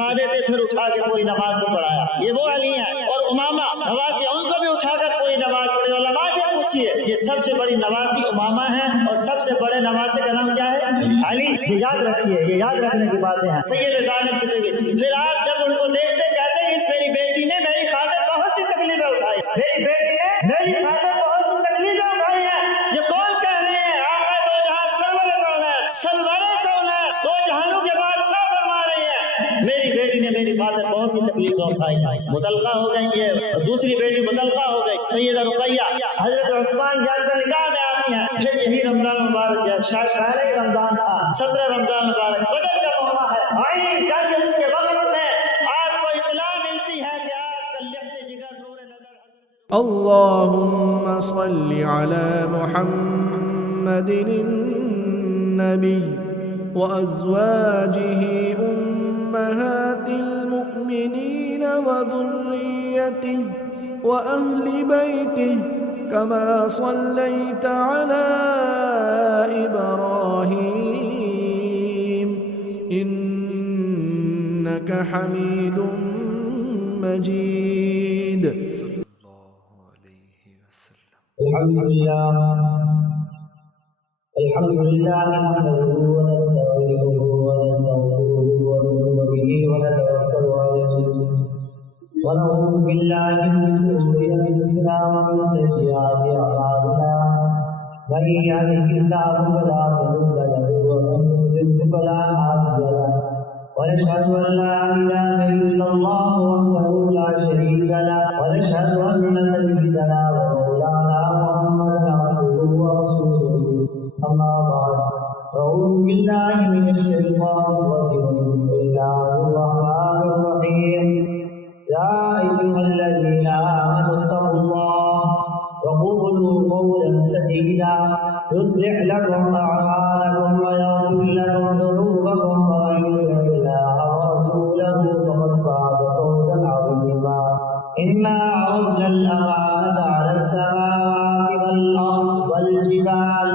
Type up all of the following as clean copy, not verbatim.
دکھا دیتے پھر اٹھا کے پوری نماز کو پڑھایا. یہ وہ علی ہیں. اور امامہ نوازی ان کو بھی اٹھا کر پوری نماز پڑھے. اور نماز سے پوچھیے یہ سب سے بڑی نوازی امامہ ہیں اور سب سے بڑے نوازے کا نام کیا ہے؟ علی. یہ یاد رکھیے, یہ یاد رکھنے کی باتیں ہیں. سید ظالم کی تقریر. پھر آپ جب ان کو دیکھتے کہتے ہیں اس میری بیٹی نے میری خاطر بہت سی تکلیفیں اٹھائی, میری بیٹی نے میری خاطر بہت سی تکلیفیں اٹھائی ہیں. یہ کون کہہ رہے ہیں؟ آقا دو جہاں سرور کون ہے؟ سرور کون ہے؟ دو جہانوں کے بادشاہ فرما رہے ہیں میری بیٹی نے میری خاطر بہت سی تکلیفیں اٹھائی. مطلقہ ہو گئی یہ, دوسری بیٹی مطلقہ ہو گئی سیدہ رقیہ. حضرت عثمان جان کا نکاح میں آتی ہیں. پھر یہی رمضان مبارک ہے, شاید رمضان تھا, 17 رمضان مبارک بدل کا موقع ہے. آئیں جب کے وقت میں آپ کو اطلاع ملتی ہے کہ آپ کا لخت جگر نور نظر. اللهم صل على محمد النبي وأزواجه أمهات المؤمنين وذريته وأهل بيته كما صليت على إبراهيم إنك حميد مجيد. الحمد لله نحمده ونستعينه ونستغفره ونؤمن به ونتوكل عليه ونعوذ بالله من شرور انفسنا ومن سيئات اعمالنا. من يهده الله فلا مضل له ومن يضلل فلا هادي له. ونشهد ان لا اله الا الله وحده لا شريك له ونشهد ان سيدنا ومولانا محمدا عبده ورسوله. اما بعد اعوذ بالله من الشيطان الرجيم. بسم الله الرحمن الرحيم. يا ايها الذين امنوا اتقوا الله وقولوا قولا سديدا يصلح لكم اعمالكم ويغفر لكم ذنوبكم ومن يطع الله ورسوله فقد فاز فوزا عظيما. انا عرضنا الامانه على السماوات والارض والجبال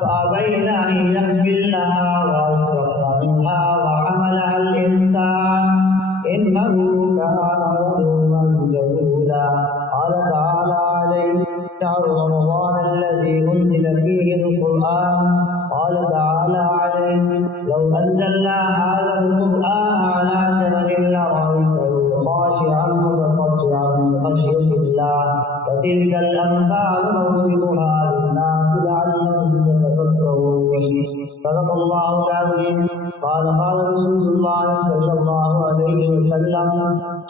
فابين ان يحملنها واشفقن منها وحملها الانسان انه كان ظلوما جهولا. قال تعالى عليه شهر رمضان الذي انزل فيه القران. قال تعالى عليه لو انزلنا هذا القران على جبل لرأيته خاشعا متصدعا من خشيه الله. وتلك الامثال نضربها للناس لعلهم يتفكرون. صدق الله العظيم. قال رسول الله صلى الله عليه وسلم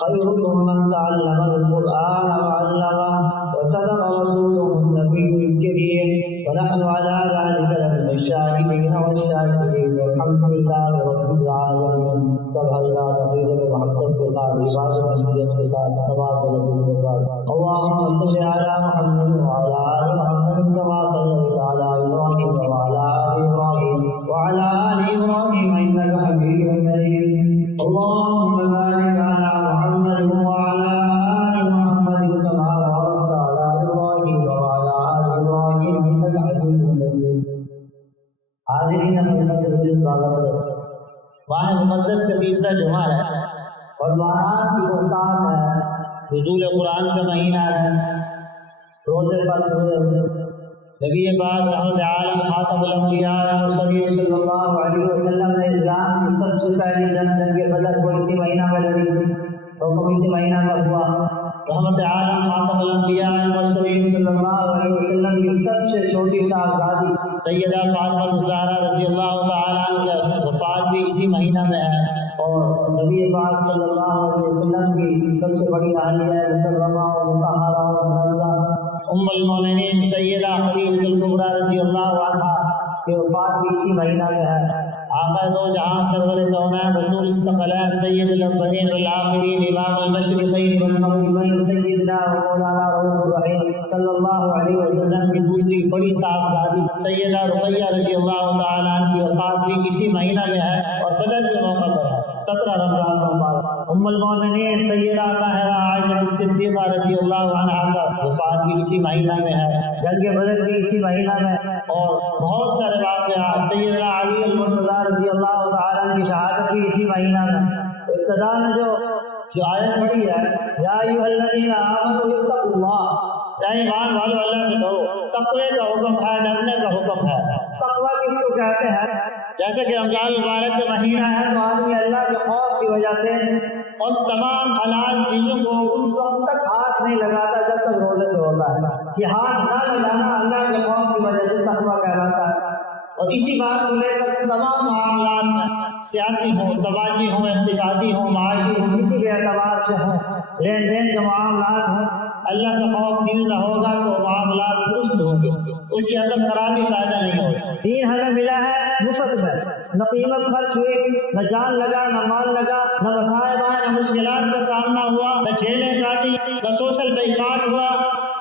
خيركم من تعلم القرآن وعلمه. وصدق رسوله النبي الكريم. ونحن على ذلك لمن الشاهدين والشاكرين. والحمد لله رب العالمين. سبح الله تقريبا محمد کے ساتھ عبادت مسجد کے ساتھ تواضع کے بعد اللهم صل على محمد وعلى آل محمد كما صليت على إبراهيم وعلى آل إبراهيم وعلى آل إبراهيم إنك حميد مجيد. اللهم بارك على محمد وعلى آل محمد كما باركت على إبراهيم وعلى آل إبراهيم إنك حميد مجيد. حاضرین خدمت رسول سواگت ہے. ماہ مقدس کا تیسرا جمعہ ہے اور ماہان کی بہتان ہے. نزول قرآن کا مہینہ ہے. روزے پر نبی پاک رحمت عالم خاتم الانبیاء صلی اللہ علیہ وسلم نے اسلام کی سب سے پہلی جنگ بدر کو اسی مہینہ میں لڑی تھی. حکم اسی مہینہ میں ہوا. رحمت عالم خاتم الانبیاء صلی اللہ علیہ وسلم کی سب سے چھوٹی شاہزادی سیدہ فاطمہ الزہرا رضی اللہ تعالیٰ عنہ کی وفات بھی اسی مہینہ میں ہے. اور نبی پاک صلی اللہ علیہ وسلم کی سب سے بڑی اہلیہ مکرمہ اور مطہرہ اور منزہ ام المومنین سیدہ خدیجہ الکبریٰ رضی اللہ عنہا کی وفات بھی اسی مہینہ میں ہے. آقا دو جہاں سرور کونین رسول الثقلین سید الاولین والآخرین امام المشرقین والمغربین سیدنا و مولانا رسول الرحیم صلی اللہ علیہ وسلم کی دوسری بڑی صاحبزادی سیدہ رقیہ رضی اللہ تعالیٰ عنہ کی وفات بھی اسی مہینہ میں ہے اور بدر کے موقع پر ہے. 17 رمضان مبارک. ام المومنین سیدہ طاہرہ عائشہ الصدیقہ رضی اللہ عنہا کا وفات بھی اسی مہینہ میں ہے. جنگ بدر بھی اسی مہینہ میں اور بہت سارے واقعات. سیدنا علی المرتضیٰ رضی اللہ تعالیٰ عنہ کی شہادت بھی اسی مہینہ میں. ابتدا میں جو آیت پڑھی ہے یا ایھا الذین آمنوا اتقوا اللہ، اے ایمان والو اللہ سے ڈرو، تقوی کا حکم ہے، ڈرنے کا حکم ہے۔ تقوی کس کو کہتے ہیں؟ جیسے کہ رمضان مبارک کا مہینہ ہے تو آدمی اللہ کے خوف کی وجہ سے ان تمام حلال چیزوں کو اس وقت تک ہاتھ نہیں لگاتا جب تک روزے سے ہوتا ہے۔ یہ ہاتھ نہ لگانا اللہ کے خوف کی وجہ سے تقوی کہلاتا ہے۔ اور اسی بات کو لے کر تمام معاملات میں، سیاسی ہوں، سماجی ہوں، اقتصادی ہوں، معاشی ہوں، کسی بھی اعتبار سے ہوں، لین دین کے معاملات ہوں، اللہ کا خوف دل میں ہوگا تو معاملات درست ہوں گے، اس کے اندر خرابی پیدا نہیں ہوگی۔ دین ہمیں ملا ہے مفت میں، نہ قیمت خرچ ہوئی، نہ جان لگا، نہ مال لگا، نہ مصائب آئے، نہ مشکلات کا سامنا ہوا، نہ جیلیں کاٹی، نہ سوشل بائیکاٹ ہوا،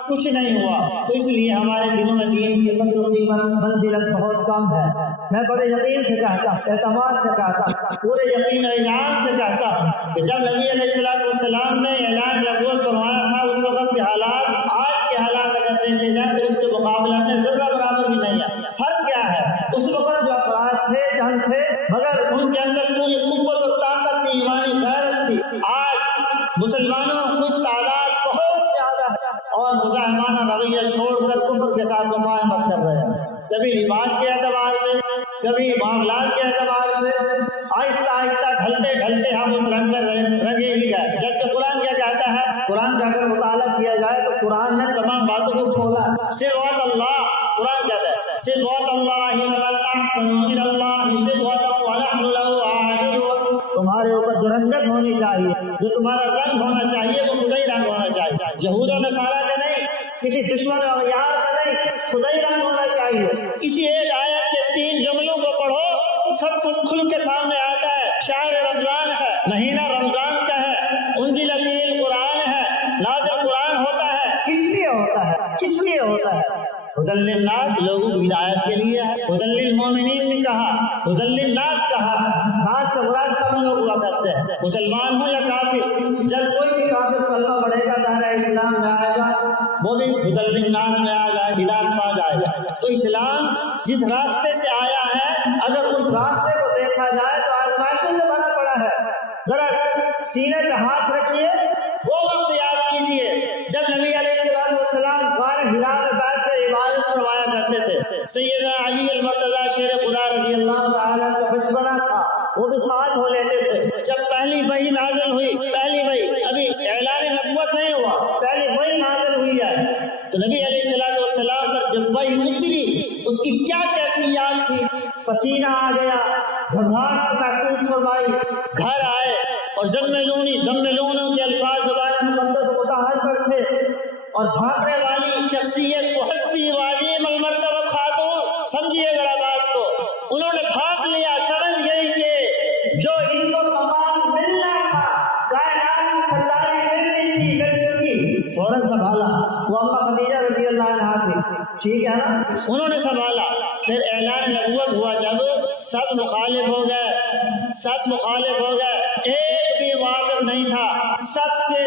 کچھ نہیں ہوا۔ تو اس لیے ہمارے دلوں میں دین کی قدر و قیمت منزلت بہت کم ہے۔ میں بڑے یقین سے کہتا ہوں، اعتماد سے کہتا ہوں، پورے یقین و ایمان سے کہتا ہوں کہ جب نبی علیہ السلام نے اعلان نبوت فرمایا تھا اس وقت کے حالات آج کے حالات اگر دیکھے جائیں تو اس کے مقابلے میں ذرہ برابر بھی نہیں ہے۔ فرق کیا ہے؟ اس وقت جو افراد تھے چند تھے مگر ان کے اندر پوری قوت اور طاقت تھی، ایمانی غیرت تھی۔ آج مسلمانوں کی تعداد بہت زیادہ ہے اور مزاحمانہ رویہ چھوڑ کر کفر کے ساتھ مفاہمت کر رہے ہیں، کبھی لباس کے اعتبار سے، کبھی معاملات کے اعتبار سے، آہستہ آہستہ ڈھلتے ڈھلتے ہم اس رنگ میں رنگے ہی گئے۔ جبکہ قرآن کیا کہتا ہے؟ قرآن کا اگر مطالعہ کیا جائے تو قرآن نے تمام باتوں کو کھولا۔ صبغۃ اللہ، قرآن کہتا ہے صبغۃ اللہ ومن احسن من اللہ صبغۃ ونحن له عابدون۔ تمہارے اوپر جو رنگت ہونی چاہیے، جو تمہارا رنگ ہونا چاہیے وہ خدا ہی رنگ ہونا چاہیے، یہود و نصارہ کا نہیں، کسی دشمن اور یار کا نہیں، خدا ہی رنگ ہونا چاہیے۔ اسی ایک آیت کے 3 جملوں کو پڑھو، سب کچھ کھل کے سامنے آتا ہے۔ شہر رمضان ہے، مہینہ رمضان کا ہے، انزل فیہ القرآن ہے، نازل قرآن ہوتا ہے، کس لیے ہوتا ہے؟ کس لیے ہوتا ہے؟ ہدی للناس، لوگوں کی ہدایت کے لیے ہے۔ ہدی للمؤمنین نے کہا، ہدی للناس کہا، ناس سے مراد سب لوگ ہوا کرتے ہیں، مسلمان ہوں یا کافر۔ جب کوئی بھی کافر کلمہ پڑھے گا دائرہ اسلام میں آئے گا، وہ بھی ہدی للناس میں آ جائے، ہدایت پا جائے گا۔ تو اسلام جس راستے سے آیا ہے اگر اس راستے کو دیکھا جائے تو آزمائشوں سے بھرا پڑا ہے۔ ذرا سینے پہ ہاتھ رکھیے، وہ وقت یاد کیجیے جب نبی علیہ السلام غار حرا میں بیٹھ کر عبادت فرمایا کرتے تھے۔ سیدنا علی المرتضیٰ شیر خدا رضی اللہ تعالیٰ کا بچپنا تھا، وہ بھی ساتھ ہو لیتے تھے۔ جب پہلی وحی نازل ہوئی، پہلی وحی، ابھی اعلان نبوت نہیں ہوا، پہلی وحی نازل ہوئی ہے، تو نبی علیہ السلام پر جب وحی اتری اس کی کیا کیفیات تھی؟ پسینہ آ گیا، گھبراہٹ محسوس فرمائی، گھر آئے اور زملونی کے الفاظ زبان مقدس مطہر پر تھے، اور بھاگنے والی شخصیت کو ہستی وعظیم المرتبہ خاتون، سمجھیے ذرا بات کو، انہوں نے بھاگ لیا، سمجھ گئی کہ جو ان کو تمام ملنا تھا، کائنات کی سرداری ملنی تھی، مل چکی، فوراً سنبھالا۔ وہ اما خدیجہ رضی اللہ عنہا تھی، ٹھیک ہے نا، انہوں نے سنبھالا۔ پھر اعلان نبوت ہوا، جب سب مخالف ہو گئے، سب مخالف ہو گئے، ایک بھی موافق نہیں تھا۔ سب سے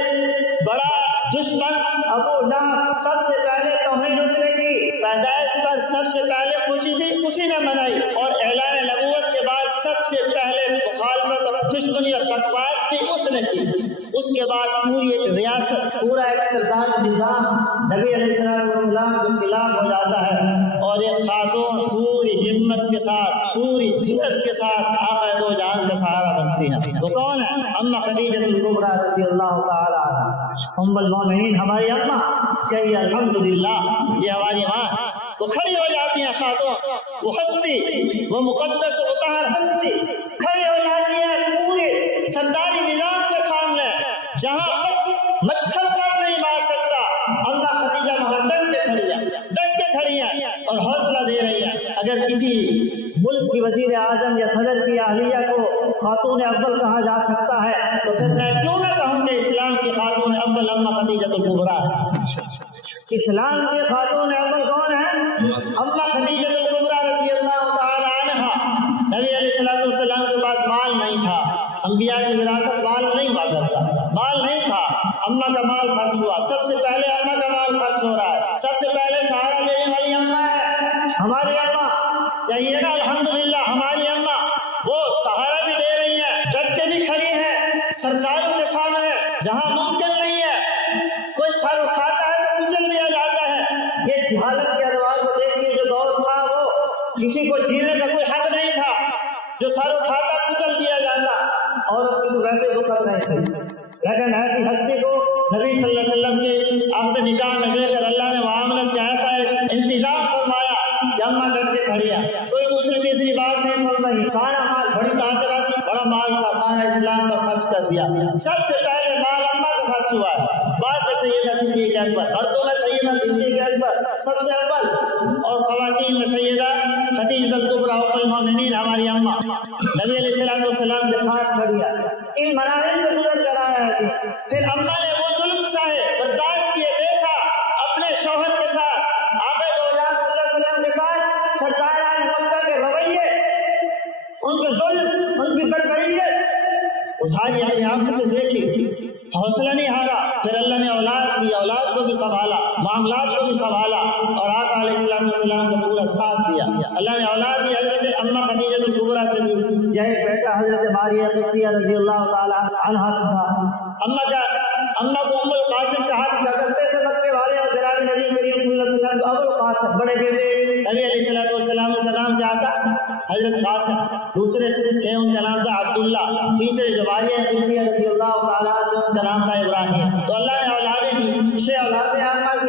بڑا دشمن ابو لہب سب سے پہلے توہین اس نے کی، پیدائش پر سب سے پہلے خوشی بھی اسی نے منائی، اور اعلان نبوت کے بعد سب سے پہلے مخالفت اور دشمنی اور خطباز بھی اس نے کی۔ اس کے بعد پوری ایک ریاست، پورا ایک سرداری نظام نبی علیہ السلام کے خلاف ہو جاتا ہے، اور ایک خاتون پوری ہمت کے ساتھ، پوری جرأت کے ساتھ آقا دو جہان کا سہارا بنتی ہیں۔ وہ کون ہے؟ اما خدیجہ کبریٰ رضی اللہ تعالی عنہا، ام المومنین، ہماری اماں، کہیے الحمدللہ، یہ ہماری ماں ہے۔ وہ کھڑی ہو جاتی ہیں خاتون، وہ ہستی، وہ مقدس مطہر ہستی کھڑی ہو جاتی ہیں پورے سرداری نظام کے سامنے، جہاں مچھر سر نہیں مار سکتا۔ اما خدیجہ وہاں ڈٹ کے کھڑی ہیں اور حوصلہ دے رہی ہیں۔ اگر کسی ملک کی وزیر اعظم یا صدر کی اہلیہ کو خاتون اول کہا جا سکتا ہے تو پھر میں کیوں نہ کہوں کہ اسلام کی خاتون اول اما خدیجہ کبریٰ ہے۔ اسلام کی خاتون اول کون ہے؟ اما خدیجہ کبریٰ رضی اللہ تعالی عنہا۔ نبی علیہ السلام کے پاس مال نہیں تھا، انبیاء کی وراثت مال نہیں ہوا کرتا، مال نہیں تھا، اما کا مال خرچ ہوا، سب سے پہلے اما کا مال خرچ ہو رہا ہے، سب سے پہلے سہارا دینے والی اما ہے، ہماری اما، کہیے نا الحمدللہ، ہماری اما، وہ سہارا بھی دے رہی ہیں، ڈٹ کے بھی کھڑی ہیں، جہاں ممکن نہیں ہے کوئی سر اٹھاتا ہے تو کچل دیا جاتا ہے۔ یہ جہالت کے ادوار کو دیکھیے، جو دور تھا وہ کسی کو جینے کا کوئی حق نہیں تھا، جو سر اٹھاتا کچل دیا جاتا، عورت کی تو ویسے وقت نہیں تھی۔ لیکن ایسی ہستی کو نبی صلی اللہ علیہ وسلم کے عقد نکاح میں دے کر اللہ نے معاملت کا ایسا انتظام فرمایا کہ اماں ڈٹ کے کھڑی ہے، کوئی دوسری تیسری بات نہیں سن رہی، سارا مال، بڑی تاجرت، بڑا مال کا سارا اسلام پر خرچ کر دیا۔ سب سے پہلے مال اماں کا خرچ ہوا ہے، بعد میں سیدہ صدیقہ اکبر، مردوں میں سیدہ صدیقہ اکبر سب سے اول، اور خواتین میں سیدہ خدیجہ الکبریٰ ام المؤمنین ہماری اماں نبی علیہ السلام کے ساتھ کھڑی ہے۔ ان مراحل سے گزر کر آیا ہے۔ پھر اماں نے وہ ظلم سہے، برداشت کیے، دیکھا اپنے شوہر کے ساتھ، آقا دو جہاں صلی اللہ علیہ وسلم کے ساتھ سرکار مکہ کے رویے، ان کے ظلم، ان کی بربریت، اس حاجی اپنی آنکھوں سے دیکھی، حوصلہ نہیں ہارا۔ پھر اللہ نے اولاد دی، اولاد کو بھی سنبھالا، معاملات کو بھی سنبھالا، اور آقا علیہ السلام کو پورا ساتھ دیا۔ اللہ نے اولاد دی، حضرت اماں خدیجہ الکبریٰ سے دی، جہیز بیٹا حضرت ماریہ قبطیہ رضی اللہ تعالی عنہا سے تھا۔ اماں کو ام القاسم کہا کرتے تھے مکے والے، اور جناب نبی کریم صلی اللہ علیہ وسلم کو ابو القاسم، بڑے بیٹے نبی علیہ السلام کا نام کیا تھا؟ حضرت قاسم، دوسرے تھے ان کا نام تھا عبداللہ، تیسرے جو ماریہ قبطیہ رضی اللہ تعالی عنہ ان کا نام تھا ابراہیم۔ تو اللہ نے اولادیں دی، 6 اولادیں اماں کی۔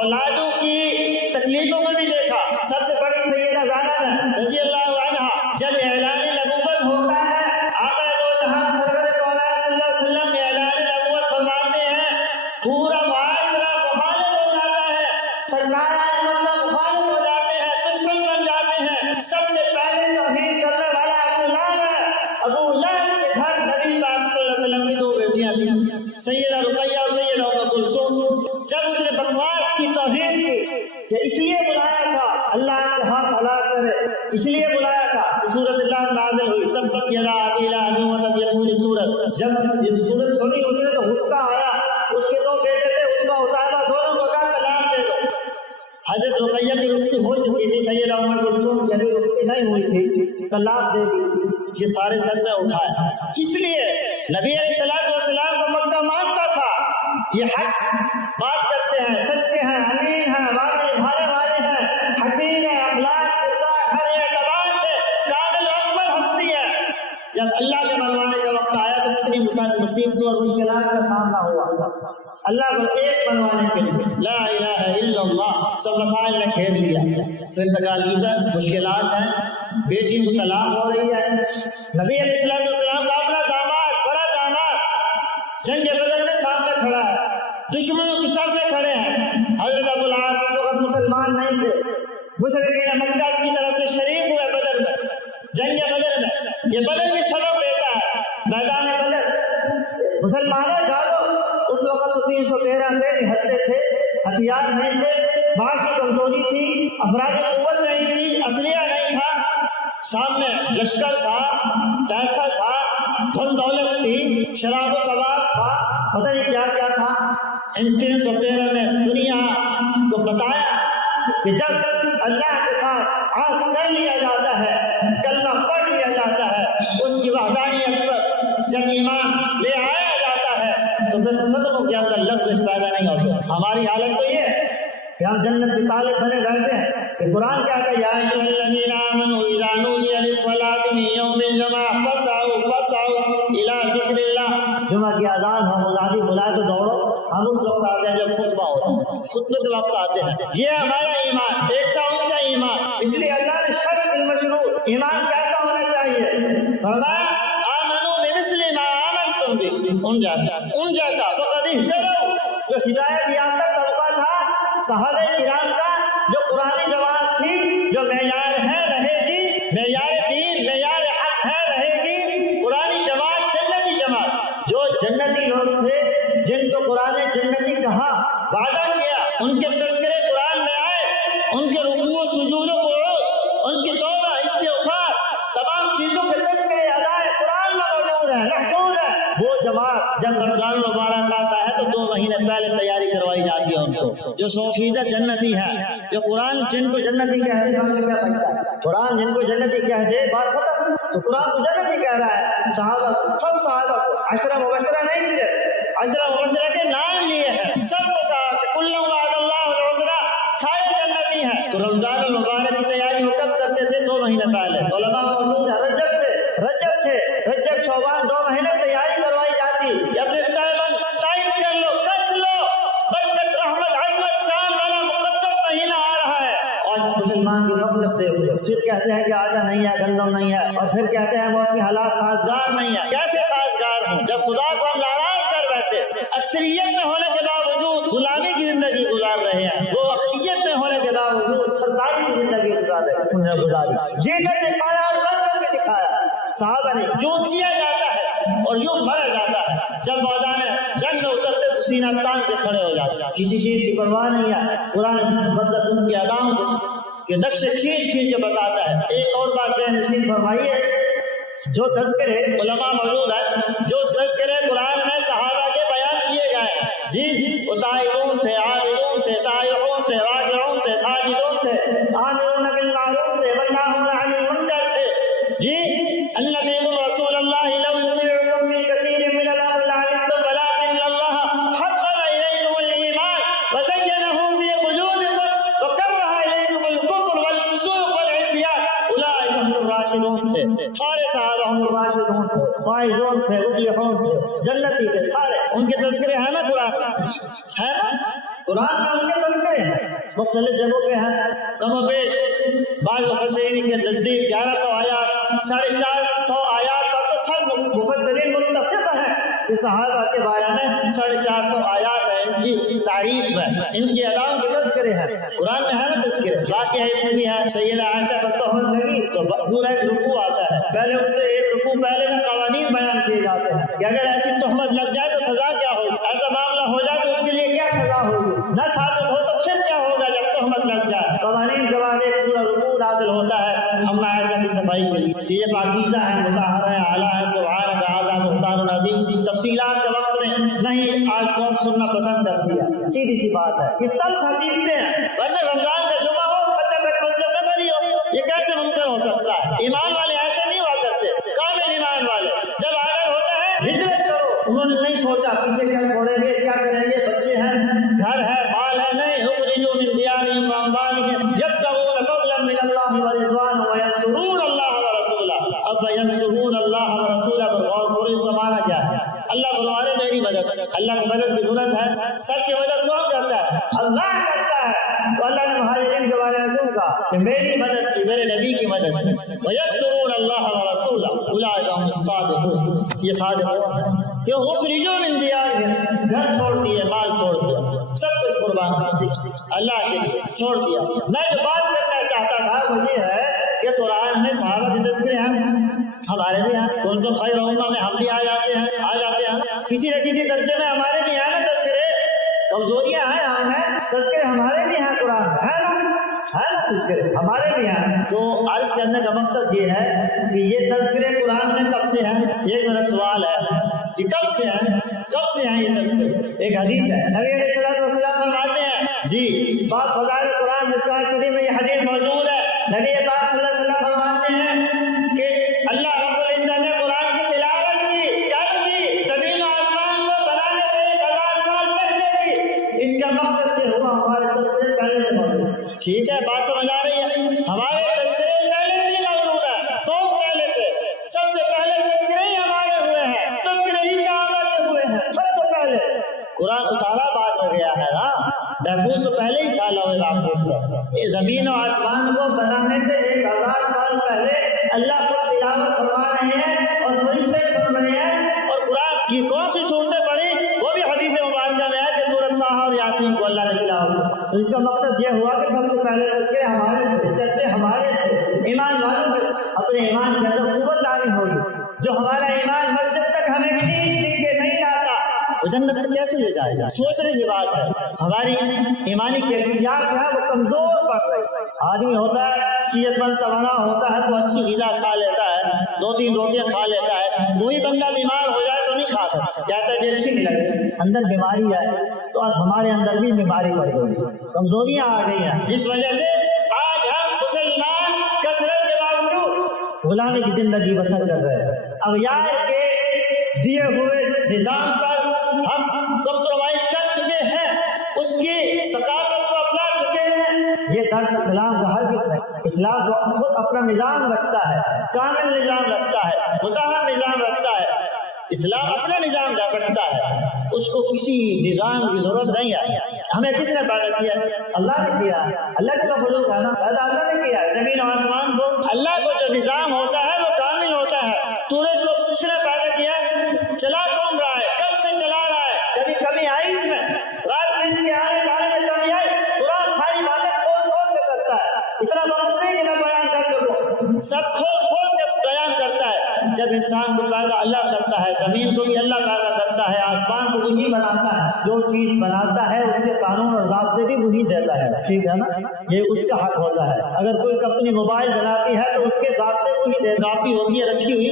اولادوں کی تکلیفوں کو بھی دیکھا۔ سب سے بڑی سیدہ زینب رضی اللہ عنہا، جب اعلان نبوت ہوتا ہے، آقا دو جہاں سرور کائنات صلی اللہ علیہ وسلم اعلان نبوت فرماتے ہیں، پورا معاشرہ مخالف ہو جاتا ہے، سرکار مخالف ہو جاتے ہیں، دشمن بن جاتے ہیں۔ سب سے پہلے توہین کرنے والا ابو لہب کے گھر نبی پاک صلی اللہ علیہ وسلم کی 2 بیٹیاں تھیں، سیدہ رقیہ اور سیدہ ام کلثوم۔ جب اس نے بکواس کی، توہین کی، کہ اس لیے بلایا تھا اللہ کے ہاتھ ہلاک کرے، اس لیے بلایا تھا، سورۃ اللہ نازل ہوئی، تبت یدا ابی لہب وتب، یہ پوری سورت۔ جب یہ سورت سنی اس نے تو غصہ آیا، اس کے 2 بیٹے تھے، عتبہ عتیبہ، دونوں کو کہا طلاق دے دو۔ حضرت رقیہ کی رخصتی ہو چکی تھی، سیدہ ام کلثوم کی ابھی رخصتی نہیں ہوئی تھی، طلاق دے دی۔ یہ سارے سر میں اٹھائے، کس لیے؟ نبی علیہ السلام کو مکہ مانتا تھا، یہ حق بات کرتے ہیں، سچے ہیں، امین ہیں، وعدے نبھانے والے ہیں، حسین ہیں، اخلاق ہر اعتبار سے کامل و اکمل ہستی ہے۔ جب اللہ کے منوانے کا وقت آیا تو کتنی مصیبتوں اور مشکلات کا سامنا ہوا۔ اللہ کو ایک منوانے کے لیے لا الہ الا اللہ سب مسائل نے گھیر لیا۔ تو انتقال کی مشکلات ہیں، بیٹی کو طلاق ہو رہی ہے، نبی علیہ السلام کا اپنا داماد، بڑا داماد جنگ بدر میں سامنے کھڑا ہے، دشمنوں کی سر میں کھڑے ہیں۔ حضرت ابو العاص اس وقت مسلمان نہیں تھے، مشرکین مکہ کی طرف سے شریک ہوئے بدر میں، جنگ بدر میں۔ یہ بدر بھی سبق دیتا ہے، میدان بدر مسلمانوں جاگو۔ اس وقت 313 تھے، نہتے تھے، ہتھیار نہیں تھے، معاشی کمزوری تھی، افراد قوت نہیں تھی، اسلحہ نہیں تھا، سامنے لشکر تھا، پیسہ تھا، دھن دولت تھی، شراب و کباب تھا، پتہ نہیں کیا کیا تھا۔ ان 313 نے دنیا کو بتایا کہ جب اللہ کے ساتھ عہد کر لیا جاتا ہے، کلمہ پڑھ لیا جاتا ہے، اس کی وحدانیت پر جب ایمان لے آیا جاتا ہے تو پھر قدموں کے اندر لفظ پیدا نہیں ہو سکتا۔ ہماری حالت تو یہ ہے کہ ہم جنت کے طالب بنے بیٹھے ہیں کہ قرآن کیا کہتا ہے، یا ایھا الذین آمنوا اذا نودی للصلاۃ من یوم الجمعہ فاسعوا الی ذکر اللہ۔ جمعہ کی اذان ہو، منادی بلائے تو دوڑو۔ ہم اس وقت آتے ہیں جب خطبہ ہوتا ہے، خطبے کے وقت آتے ہیں۔ یہ ہمارا ایمان، ایک تھا ان کا ایمان، اس لیے اللہ نے شرط بالمشروع ایمان کیسا ہونا چاہیے فرمایا، آمنوا بمثل ما آمنتم به، ان جیسا فقد اہتدوا، جو ہدایت یافتہ طبقہ تھا صحابہ کرام کا، جو قرآنی جماعت تھی، جو معیار ہے رہے گی، معیار دین معیار حق ہے رہے گی۔ قرآنی جماعت جنتی جماعت، جو جنتی لوگ تھے جن کو قرآن جنتی کہا، وعدہ کیا، ان کے تذکرے قرآن میں آئے، ان کے رکوع سجود و قعود، ان کی توبہ استغفار، تمام چیزوں کے تذکرے ادائے قرآن میں موجود ہیں، محفوظ ہے۔ وہ جماعت جب رمضان المبارک آتا ہے تو 2 مہینے پہلے تیاری کروائی جاتی ہے ان کو، جو 100% جنتی ہے، جو قرآن جن کو جنتی کہہ دے، ہمیں کیا پتا ہے؟ قرآن جن کو جنتی کہہ دے بات ختم، تو قرآن کو جنتی کہہ رہا ہے۔ صحابہ، سب صحابہ 10 مبشرہ نہیں صرف عذرا وعذرا کے نام لیے ہیں، سب کو کہا کہ کل وعد اللہ العذرا، سارے جنتی ہیں۔ تو رمضان المبارک کی تیاری وہ کب کرتے تھے؟ 2 مہینے پہلے۔ علماء موجود ہیں رجب شعبان 2 مہینے تیاری کروائی جاتی، اپنے ٹائم کر لو، کس لو، برکت رحمت عظمت شان والا مقدس مہینہ آ رہا ہے۔ اور مسلمان کی غفلت دیکھ لو، پھر کہتے ہیں کہ آٹا نہیں ہے، گندم نہیں ہے، اور پھر کہتے ہیں موسمی حالات سازگار نہیں ہے۔ کیسے سازگار ہوں جب خدا کو ہم ناراض کر بیٹھے؟ اکثریت میں ہونے کے باوجود غلامی کی زندگی گزار رہے ہیں، وہ اقلیت میں ہونے کے باوجود سرداری کی زندگی گزار رہے ہیں۔ انہوں نے گزاری جی کر دکھایا اور مر کر کے دکھایا۔ صحابہ نے یوں جیا جاتا ہے اور یوں مرا جاتا ہے، جب میدان جنگ میں اترتے تو سینہ تان کے کھڑے ہو جاتے ہیں، کسی چیز کی پرواہ نہیں ہے۔ قرآن مقدس ان کی اداؤں کو کہ نقشے کھینچ کھینچ کے بتاتا ہے۔ ایک اور بات ذہن نشین فرمائیے، جو تذکرے علماء موجود ہیں، جو تذکرے قرآن میں صحابہ کے بیان کیے گئے، جی وہ تائبون تھے، عابدون تھے، سائحون تھے، راجعون تھے، ساجدون تھے، آمرون بالمعروف تھے، والناہون عن المنکر تھے، جی النبی رسول اللہ لو یطیعکم فی کثیر من الامر لعنتم ولکن اللہ حبب الیکم الایمان وزینہ فی قلوبکم وکرہ الیکم الکفر والفسوق والعصیان اولئک هم الراشدون تھے۔ سارے صحابہ ہم الراشدون تھے، فائزون تھے، مفلحون تھے، جنتی تھے سارے۔ ان کے تذکرے ہیں نا قرآن ہے نا، قرآن میں ان کے تذکرے ہیں، مختلف جگہوں پہ ہیں، کم و بیش بعض مفسرین کے نزدیک 1100 آیات، 450 آیات پر تو سب مفسرین متفق ہیں کہ صحابہ کے بارے میں 450 آیات ہیں ان کی تعریف میں، ان کی اداؤں کے تذکرے ہیں۔ قرآن میں ہے نا تذکرے، واقعہ ایک بھی ہے، سیدہ عائشہ پر تہمت لگی تو پورا ایک رکوع آتا ہے، پہلے اس سے ایک رکوع پہلے میں قوانین بیان کیے جاتے ہیں کہ اگر ایسی تہمت لگ جائے تو سزا کیا ہوگی، ایسا معاملہ ہو جائے تو اس کے لیے کیا سزا ہوگی، نہ ثابت ہو تو پھر کیا ہوگا جب تہمت لگ جائے۔ قوانین کے بعد ایک پورا رکوع نازل ہوتا ہے اما عائشہ کی صفائی کے لیے، یہ پاکیزہ ہے، مطہر ہے، اعلیٰ ہے، سبحانک ھذا بہتان عظیم۔ تفصیلات کا وقت نہیں، آج قوم سننا پسند کرتی ہے، سیدھی سی بات ہے، یہ تلخ حقیقتیں ہیں، ورنہ رمضان کا جمعہ ہو مسجد میں بری ہو، یہ کیسے ممکن ہو سکتا ہے؟ ایمان والے ایسے نہیں ہوا کرتے، کامل ایمان والے جب آڈر ہوتا ہے ہجرت کرو، انہوں نے نہیں سوچا پیچھے کیا چھوڑیں گے، کیا کریں گے، بچے ہیں، گھر ہے، مال ہے، نہیں، اخرجوا من دیارہم واموالہم یبتغون فضلا من اللہ ورضوانا وینصرون اللہ ورسولہ۔ اب ینصرون اللہ ورسولہ پر غور کرو، اس کا معنی کیا ہے؟ اللہ بلوارے میری مدد، اللہ کی مدد کی ضرورت ہے، سب کی مدد کون کرتا ہے؟ اللہ کرتا ہے۔ تو اللہ نے مہاجرین کے بارے میں کیوں کہا کہ میری مدد کی، میرے نبی کی مدد کی، وَيَنصُرُونَ اللَّهَ وَرَسُولَهُ أُولَٰئِكَ هُمُ الصَّادِقُونَ، یہ صادق ہے کہ اخرجوا من دیارہم، گھر چھوڑ دیے، مال چھوڑ دیا، سب کچھ قربان کر دیا اللہ کے لیے، چھوڑ دیا۔ میں جو بات کرنا چاہتا تھا وہ یہ ہے کہ قرآن میں صحابہ کے تذکرے ہیں، ہمارے بھی ہیں، کنتم خیر امہ میں ہم بھی آ جاتے ہیں، کسی نہ کسی درجے میں ہمارے بھی ہیں نا تذکرے، کمزوریاں ہیں ہمیں، تذکرے ہمارے بھی ہیں، قرآن ہے نا تذکرے ہمارے بھی ہیں۔ تو عرض کرنے کا مقصد یہ ہے کہ یہ تذکرے قرآن میں کب سے ہیں؟ ایک میرا سوال ہے کہ کب سے ہیں یہ تذکرے؟ ایک حدیث ہے، نبی علیہ الصلوۃ والسلام فرماتے ہیں، جی باب فضائل قرآن مصباح شریف میں یہ حدیث موجود ہے، نبی پاک صلی اللہ علیہ وسلم فرماتے ہیں کہ اللہ رب العزت نے قرآن کی تلاوت کی، کب کی؟ زمین و آسمان کو بنانے سے 1000 سال پہلے کی۔ اس کا مقصد یہ ہوا ہمارے تذکرے پہلے سے موجود، ٹھیک ہے بات سمجھ آ رہی ہے؟ ہمارے تذکرے پہلے سے موجود ہے، بہت پہلے سے، سب سے پہلے تذکرے ہی ہمارے ہوئے ہیں، تذکرے ہی صحابہ کے ہوئے ہیں، سب سے پہلے قرآن اتارا بعد میں گیا ہے نا، محفوظ تو پہلے ہی تھا لوح محفوظ پر۔ یہ زمین و آسمان کو بنانے سے 1000 سال پہلے اللہ کو تلاوت فرما رہے ہیں اور فرشتے سن رہے ہیں، اور قرآن کی کون سی صورتیں پڑھی وہ بھی حدیث مبارکہ میں ہے کہ سورۃ طٰہٰ اور یاسین کو اللہ نے تلاوت۔ تو اس کا مقصد یہ ہوا کہ سب سے پہلے تذکرے ہمارے تھے، چرچے ہمارے تھے، ایمان والوں کے اپنے ایمان کے اندر قوت لانے ہوگی، جو ہمارا ایمان مسجد تک ہمیں کھینچ کے نہیں لاتا وہ جنت تک کیسے لے جائے گا؟ سوچنے کی بات ہے، ہماری ایمانی کیفیات جو ہے وہ کمزور پڑ رہی ہے۔ آدمی ہوتا ہے CS1 سوانا ہوتا ہے تو اچھی غذا کھا لیتا ہے، 2-3 روٹیاں کھا لیتا ہے، وہی بندہ بیمار ہو جائے تو نہیں کھا سکتا، کہتا ہے یہ اچھی نہیں لگتی، اندر بیماری ہے، تو اب ہمارے اندر بھی بیماری پڑ گئی، کمزوریاں آ گئی ہیں، جس وجہ سے آج ہم مسلمان کثرت کے باوجود غلامی کی زندگی بسر کر رہے ہیں، اغیار کے دیے ہوئے نظام پر ہم کمپرومائز کر چکے ہیں، اس کی ثقافت کو اپنا چکے ہیں۔ یہ درس اسلام کا ہرگز نہیں۔ اسلام خود اپنا نظام رکھتا ہے، کامل نظام رکھتا ہے، متحر نظام رکھتا ہے۔ اسلام اپنا نظام رکھتا ہے، اس کو کسی نظام کی ضرورت نہیں ہے۔ ہمیں کس نے پیدا کیا؟ اللہ نے کیا۔ اللہ کا مخلوق ہے نا، پیدا اللہ نے کیا زمین و آسمان کو۔ اللہ کو جو نظام ہوتا ہے وہ کامل ہوتا ہے۔ سورج کو کس نے پیدا کیا؟ چلا کون رہا ہے؟ کب سے چلا رہا ہے؟ کبھی کمی آئی اس میں؟ رات دن کے آنے جانے میں کمی آئی؟ قرآن ساری باتیں کھول کھول کے کرتا ہے، اتنا وقت نہیں کہ میں بیان کر سکوں، سب کھول کھول کے بیان کرتا ہے۔ جب انسان کو پیدا اللہ کرتا ہے، زمین کو بھی اللہ پیدا کرتا ہے، آسمان کو وہی بناتا ہے، جو چیز بناتا ہے اس کے قانون اور ضابطے بھی وہی دیتا ہے، ٹھیک ہے نا؟ یہ اس کا حق ہوتا ہے۔ اگر کوئی کمپنی موبائل بناتی ہے تو اس کے ضابطے وہی دے، کاپی ہوتی ہے رکھی ہوئی،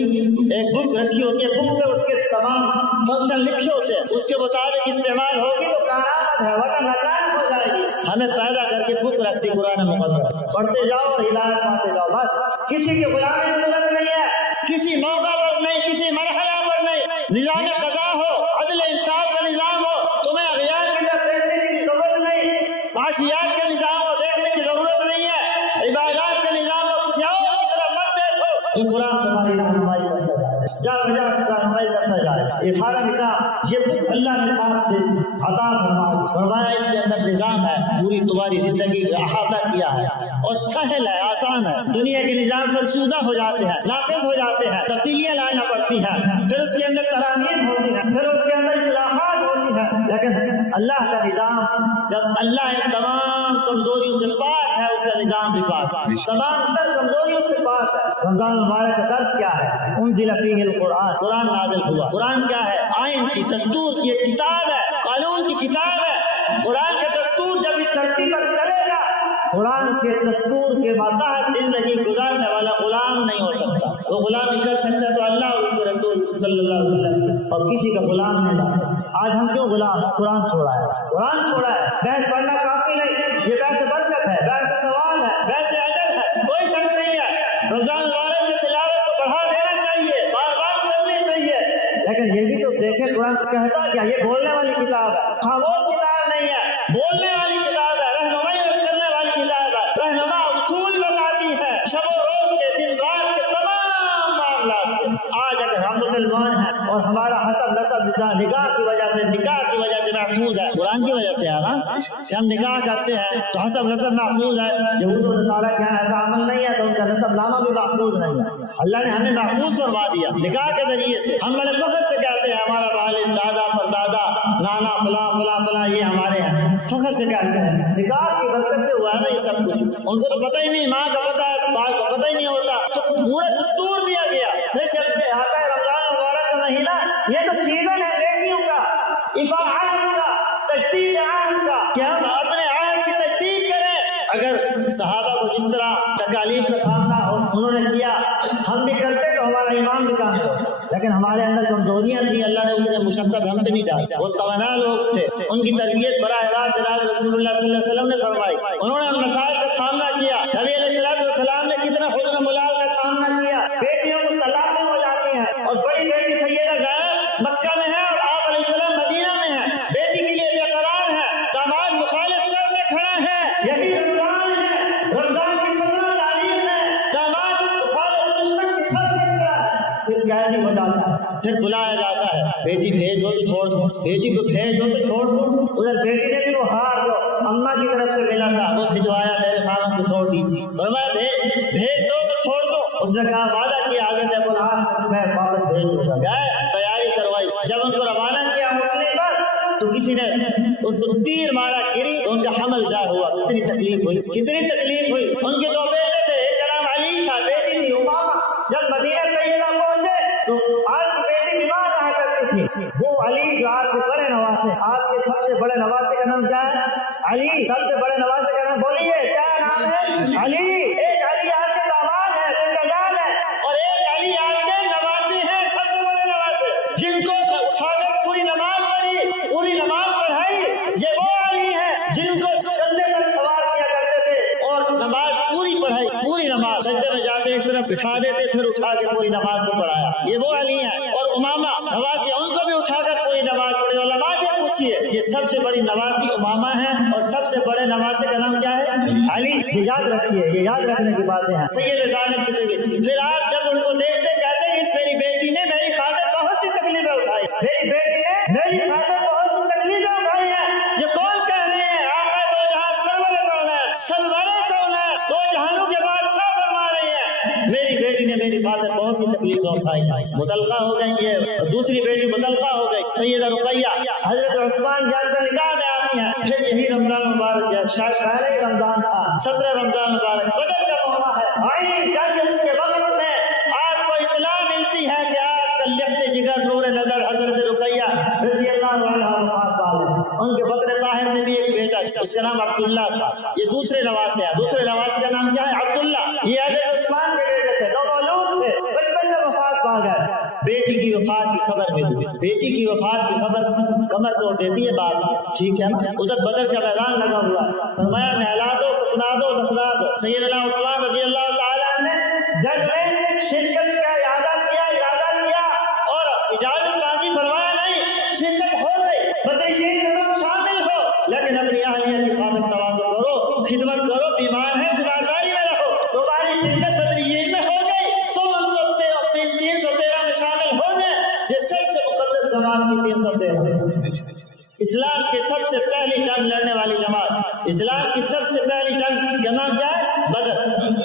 ایک بک رکھی ہوتی ہے، بک میں اس کے تمام فنکشن لکھے ہوتے ہیں، اس کے مطابق استعمال ہوگی تو کارآمد ہے، ورنہ ناکام ہو جائے گی۔ ہمیں پیدا کر کے بک رکھ دی قرآن مقدس، پڑھتے جاؤ اور ہدایت پاتے جاؤ، بس کسی کی غلامی کی ضرورت نہیں ہے، کسی موقع پر نہیں، کسی مرحلہ پر نہیں۔ نظام قضا ہو، عدل انصاف کا نظام ہو، تمہیں اغیار کی طرف دیکھنے کی ضرورت نہیں، معاشیات کا نظام ہو دیکھنے کی ضرورت نہیں ہے، عبادات کا نظام ہو کسی اور کی طرف مت دیکھو۔ یہ قرآن تمہاری رہنمائی کرتا جائے، جا بجا رہنمائی کرتا جائے۔ یہ سارا نظام یہ اللہ نے ساتھ عطا فرمایا، اس کے اندر نظام ہے، پوری تمہاری زندگی کا احاطہ کیا ہے اور سہل ہے، آسان ہے۔ دنیا کے نظام فرسودہ ہو جاتے ہیں، ناقص ہو جاتے ہیں، تبدیلیاں لانا پڑتی ہیں، پھر اس کے اندر ترامیم ہوتی ہیں، پھر اس کے اندر اصلاحات ہوتی ہیں، لیکن اللہ کا نظام جب اللہ ان تمام کمزوریوں سے پاک ہے، اس کا نظام بھی پاک ہے، تمام تر کمزوریوں سے پاک ہے۔ رمضان مبارک کا درس کیا ہے؟ انزل فیہ القرآن، قرآن نازل ہوا۔ قرآن کیا ہے؟ آئین کی، دستور کی ایک کتاب ہے، قانون کی کتاب ہے۔ قرآن کا دستور جب اس دھرتی پر چلے گا، قرآن کے دستور کے ماتحت زندگی گزارنے والا غلام نہیں ہو سکتا۔ وہ غلامی کر سکتا ہے تو اللہ اور اس کے رسول صلی اللہ علیہ وسلم، اور کسی کا غلام نہیں بن سکتا۔ آج ہم کیوں غلام؟ قرآن چھوڑا ہے، قرآن چھوڑا ہے۔ بحث پڑھنا کافی نہیں، یہ بحث برکت ہے، بحث سوال ہے، بحث اجر ہے، کوئی شک نہیں ہے۔ رمضان مبارک میں تلاوت کو بڑھا دینا چاہیے، بار بار کرنی چاہیے، لیکن یہ بھی تو دیکھیں قرآن کہتا کیا؟ یہ بولنے والی کتاب ہے، خاموش کتاب نہیں ہے، بولنے والی کتاب ہے، رہنمائی کرنے والی کتاب ہے، رہنما اصول بتاتی ہے، شب و روز کے، دن رات کے تمام معاملات کے۔ آج اگر ہم مسلمان ہیں اور ہمارا حسب نسب نکاح کی وجہ سے محفوظ ہے، قرآن کی وجہ سے ہے نا، کہ ہم نکاح کرتے ہیں تو حسب نسب محفوظ ہے۔ یہود و نصارہ کے یہاں ایسا عمل نہیں ہے تو ان کا نسب نامہ بھی محفوظ نہیں ہے۔ اللہ نے ہمیں محفوظ کروا دیا نکاح کے ذریعے سے۔ ہم بڑے فخر سے کہتے ہیں ہمارا والد، دادا، پردادا، نانا، فلاں فلاں فلاں یہ ہمارے ہیں، فخر سے کہتے ہیں۔ نکاح کی برکت سے ہوا ہے نا یہ سب کچھ۔ ان کو تو پتہ ہی نہیں، ماں کا پتہ ہے، باپ کو پتہ ہی نہیں ہوتا، تو پورا دستور دیا گیا۔ پھر جب کہ آتا ہے رمضان مبارک کا مہینہ، یہ تو سیزن ہے بیٹیوں کا، افاعت کا، تجدید عہد کا، کہ ہم اپنے عہد کی تجدید کریں۔ اگر صحابہ کو جس طرح تکالیف کا سامنا انہوں نے کیا، ہم بھی کرتے تو ہمارا ایمان بھی کام کرتا، لیکن ہمارے اندر کمزوریاں تھیں، اللہ نے انہیں مشقت ہم سے نہیں ڈالی۔ وہ توانا لوگ تھے، ان کی تربیت براہ راست جناب رسول اللہ صلی اللہ علیہ وسلم نے فرمائی۔ انہوں نے مسائل کا سامنا کیا، نبی علیہ السلام نے کتنا حزن ملال کا سامنا کیا۔ بیٹیوں کو طلاقیں ہو جاتی ہیں، اور بڑی بیٹی سیدہ زینب مکہ میں ہے اور آپ علیہ السلام مدینہ میں ہے، بیٹی کے لیے بے قرار ہے، داماد مخالف سب سے کھڑا ہے۔ یہی رمضان ہے، رمضان کی سنت تعلیم ہے، داماد مخالف دشمن کی سب سے کھڑا ہے۔ پھر قیدی ہو جاتا ہے، پھر بلایا جاتا ہے، بیٹی بھیج دو تو چھوڑ دو، بیٹی کو بھیج دو تو چھوڑ دو۔ ادھر بیٹی نے بھی وہ ہار جو اماں کی طرف سے ملا تھا وہ بھجوایا، میرے خامن کو چھوڑ دیجیے، فرمایا بھیج دو تو چھوڑ دو۔ اس نے کہا وعدہ کیا حضرت ابو العاص میں واپس بھیج دوں گا، گئے تیاری کروائی۔ جب ان کو روانہ کیا اٹھنے پر تو کسی نے اس کو تیر مارا، گری، ان کا حمل ضائع ہوا۔ کتنی تکلیف ہوئی، کتنی تکلیف ہوئی۔ ان کے دو بیٹے تھے، ایک کا نام علی تھا، بیٹی تھی امامہ۔ جب مدینہ طیبہ پہنچے تو آپ کی بیٹی بیمار رہا کرتی تھی، وہ علی جو آپ کے بڑے نواسے، آپ کے سب سے بڑے نواسے کا نام کیا ہے؟ علی۔ سب سے بڑے نواسے کا نام بولیے، کیا نام ہے؟ علی۔ ایک علی آپ کے داماد ہے، جن کا جان ہے، اور ایک علی آپ کے نواسے ہیں، سب سے بڑے نواسے، جن کو اٹھا کر پوری نماز پڑھی، پوری نماز پڑھائی۔ یہ وہ علی ہیں جن کو کندھے پر سوار کیا کرتے تھے اور نماز پوری پڑھائی، پوری نماز سجدے میں جا کے ایک طرف بٹھا دیتے، پھر اٹھا کے پوری نماز کو پڑھایا۔ یہ وہ علی ہیں۔ اور امامہ نواسیہ، ان کو بھی اٹھا کر پوری نماز پڑھی، اللہ پوچھیے یہ سب سے بڑی نواسی امامہ ہے اور سب سے بڑے نواسے کا نام کیا ہے؟ علی. یہ یاد رکھیے، یہ یاد رکھنے کی باتیں ہیں. سید ذالک کی تقریر. پھر آپ جب ان کو دیکھتے کہتے ہیں اس میری بیٹی نے میری خاطر بہت سی تکلیفیں اٹھائی، میری بیٹی نے میری خاطر بہت سی تکلیفیں اٹھائی ہیں. یہ کون کہہ رہے ہیں؟ آقا دو جہاں سرور کون ہے؟ سرور کون ہے؟ دو جہانوں کے بادشاہ فرما رہے ہیں میری بیٹی نے میری خاطر بہت سی تکلیفیں اٹھائی. مطلقہ ہو گئی یہ دوسری بیٹی مطلقہ ہو گئی سیدہ رقیہ. حضرت عثمان جان کا نکاح میں آتی ہیں. پھر یہی رمضان مبارک ہے، شاید رمضان تھا 17 رمضان مبارک بدر کا موقع ہے. آئی جنگ کے وقت میں آپ کو اطلاع ملتی ہے کہ آپ کا لخت جگر نور نظر حضرت رقیہ رضی اللہ عنہا وفات پا گئے. ان کے فقر طاہر سے بھی ایک بیٹا اس کا نام عبداللہ تھا. یہ دوسرے نواسے ہیں. دوسرے نواسے کا نام کیا ہے؟ عبداللہ. یہ حضرت عثمان کے بیٹے تھے، دو مولود تھے، بچپن میں وفات پا گئے. بیٹی کی وفات کی خبر ملی. بیٹی کی وفات کی خبر کمر توڑ دیتی ہے بات. ٹھیک ہے نا؟ ادھر بدر کا میدان لگا ہوا، فرمایا نہلا دو، دفنا دو، دفنا دو. سیدنا عثمان رضی اللہ تعالیٰ نے جنگ میں شرکت کا ارادہ کیا اور اجازت مانگی، فرمایا نہیں شرکت ہو گئی، بدریین میں تم شامل ہو، لیکن اپنی اہلیہ کی خاطر تواضع کرو، خدمت کرو، بیمار ہے دیوارداری میں رہو. تمہاری شرکت بدریین میں ہو گئی، تم 313 میں شامل ہو گئے. یہ سب سے مقدس جماعت کی 313. اسلام کی سب سے پہلی جنگ لڑنے والی جماعت، اسلام کی سب سے پہلی جنگ کا نام کیا ہے؟ بدر.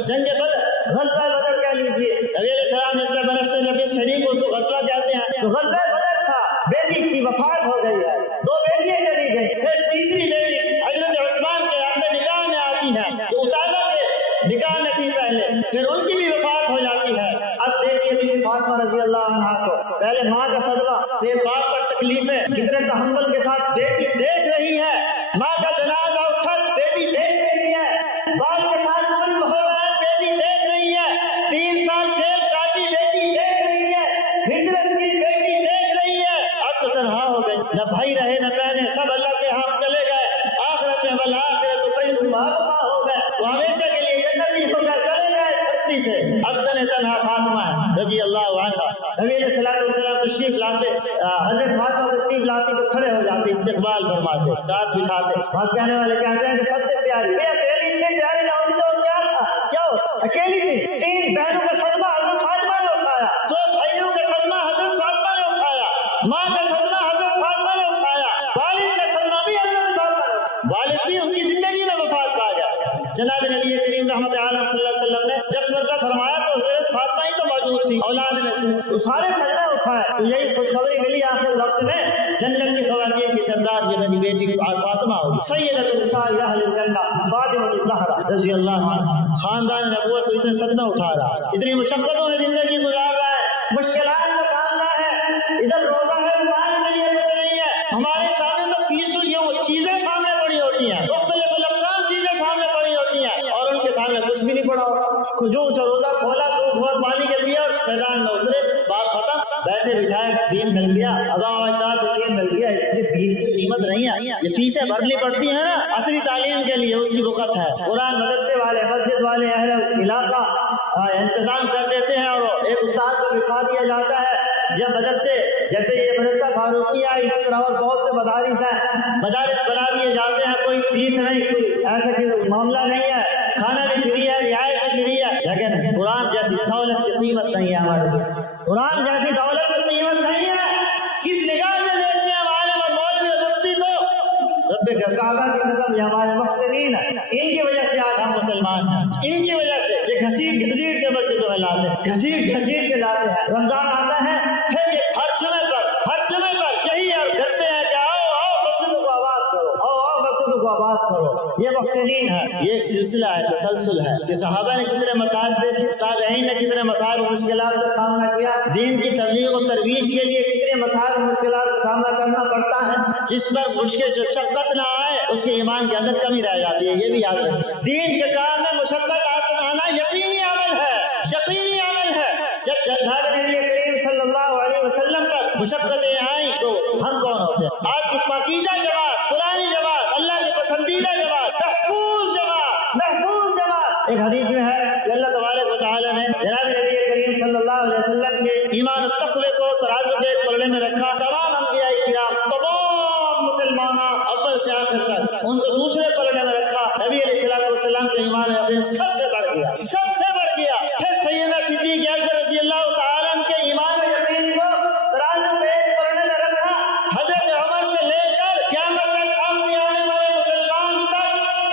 جنگ بدر، غزوہ بدر کہہ لیجیے. نبی علیہ السلام نے اس میں بنفسِ نبی شریف اس کو غزوہ کہتے ہیں. تو غزوہ بدر تھا. بیٹی کی وفات ہو گئی ہے، 2 بیٹیاں چلی گئی. پھر تیسری بیٹی حضرت عثمان کے اندر نکاح میں آتی ہے جو اتابہ کے نکاح میں تھی پہلے، پھر ان کی بھی وفات ہو جاتی ہے. اب دیکھیے بیوی فاطمہ رضی اللہ عنہا کو، پہلے ماں کا صدمہ، پھر باپ پر تکلیفیں، کتنے تحمل کے ساتھ بیٹی دیکھ رہی ہے. ماں کا جنازہ اٹھا، بیٹی دیکھ رہی ہے. باپ کے ساتھ ظلم ہو رہا ہے، بیٹی دیکھ رہی ہے. 3 سال جیل کاٹی، بیٹی دیکھ رہی ہے. ہجرت کی، بیٹی دیکھ رہی ہے. اب تو تنہا ہو گئی، نہ بھائی رہے نہ بہنیں، سب اللہ کے ہم چلے گئے. آخرت میں والآخرۃ خیر وابقیٰ ہو گئے، وہ ہمیشہ کے لیے جنتی ہو گئے، چلے گئے سختی سے. اب تنہا فاطمہ ہے رضی اللہ عنہا. نبی علیہ السلام تشریف لاتے، حضرت فاطمہ تشریف لاتی تو کھڑے ہو جاتے، استقبال فرماتے، دانت بٹھاتے. بات کہنے والے کہتے ہیں کہ سب سے پیاری، اکیلی اتنی پیاری نہ ہوتی تو کیا تھا؟ کیا ہو؟ اکیلی تھی. 3 بہنوں کا صدمہ حضرت فاطمہ نے اٹھایا، 2 بھائیوں کا صدمہ حضرت فاطمہ نے اٹھایا، ماں کا صدمہ حضرت فاطمہ نے اٹھایا، والد کا صدمہ بھی حضرت فاطمہ نے. والد بھی ان کی زندگی میں وفات پا گیا. جناب نبی کریم رحمت عالم صلی اللہ علیہ وسلم نے جب پردہ فرمایا تو حضرت فاطمہ ہی تو موجود تھی اولاد میں سے، تو سارے صدمہ اٹھائے. تو یہی خوشخبری ملی آخر وقت میں جنت کی خواتین کی سردار یہ میری بیٹی فاطمہ ہوگی، سیدۃ نساء اہل الجنہ فاطمہ الزہرا رضی اللہ عنہا. خاندان نبوت کو اتنے صدمہ اٹھا رہا ہے، اتنی مشقتوں میں زندگی گزار رہا ہے، مشکلات کا سامنا ہے. ادھر روزہ ہے، قرآن کے لیے کچھ نہیں ہے. ہمارے سامنے تو فیصد یہ چیزیں سامنے پڑی ہوتی ہیں، مختلف الاقسام چیزیں سامنے پڑی ہوتی ہیں، اور ان کے سامنے کچھ بھی نہیں پڑا ہوتا. کھجور سے روزہ کھولا، دودھ بہت پانی کے پیا اور میدان میں اترے، بات ختم. بیٹھے بٹھائے دین مل گیا، ادا و اجداد دین مل گیا. اس لیے دین کی قیمت نہیں ہے. یہ فیسیں بھرنی پڑتی ہیں نا عصری تعلیم کے لیے، اس کی وقت ہے. قرآن مدرسے والے، مسجد والے، اہل علاقہ انتظام کر دیتے ہیں، اور ایک استاد کو لکھا دیا جاتا ہے. جب مدرسے جیسے یہ مدرسہ فاروقیہ، اس طرح اور بہت سے مدارس ہیں، مدارس بنا دیے جاتے ہیں، کوئی فیس نہیں، کوئی ایسا کوئی معاملہ نہیں ہے، کھانا بھی فری ہے، رعایت بھی فری ہے. لیکن قرآن جیسی دولت کی قیمت نہیں ہے ہمارے لیے. قرآن جیسی دولت کی قیمت نہیں ہے. کس نگاہ سے دیکھتے ہیں عالم اور مولوی اور مفتی کو؟ رب کعبہ کی قسم، یہ ہمارے محسنین ہیں، ان کی وجہ سے آج ہم مسلمان ہیں. ان کی وجہ سے یہ گھسیٹ گھسیٹ کے مسجدوں میں لاتے ہیں، گھسیٹ گھسیٹ کے لاتے ہیں. رمضان آتا ہے، پھر یہ ہر جمعے پر یہی کرتے ہیں کہ آؤ مسجدوں کو آباد کرو، آؤ مسجدوں کو آباد کرو. یہ محسنین ہے. یہ ایک سلسلہ ہے، تسلسل ہے کہ صحابہ نے کتنے مسائل دیکھے، تابعین نے کتنے مسائل و مشکلات کا سامنا کیا، دین کی تبلیغ و ترویج کے لیے کتنے مسائل و مشکلات کا سامنا کرنا پڑتا ہے. جس پر مشکل شقت نہ آئے اس کے ایمان کے اندر کمی رہ جاتی ہے. یہ بھی یاد رکھیں، دین کے کام میں مشقت آنا یقینی عمل ہے، یقینی عمل ہے. جب جناب نبی کریم صلی اللہ علیہ وسلم پر مشقتیں آئیں تو ہم کون ہوتے ہیں؟ آپ کی پاکیزہ جماعت، قرآنی جماعت، اللہ کے پسندیدہ جماعت، محفوظ جماعت، محفوظ جماعت. ایک حدیث میں ہے کہ اللہ تبارک و تعالی نے جناب نبی کریم صلی اللہ علیہ وسلم کے ایمان و تقوی کو ترازو کے پلڑے میں رکھا. تمام انبیاء کرام، تمام گیا، سب سے بڑھ گیا۔ پھر سیدنا صدیق اکبر رضی اللہ تعالیٰ عنہ کے ایمان و یقین کو ترازو پہ ایک پڑھنے میں رکھا۔ حضرت عمر سے لے کر قیامت تک آخری آنے والے مسلمان تک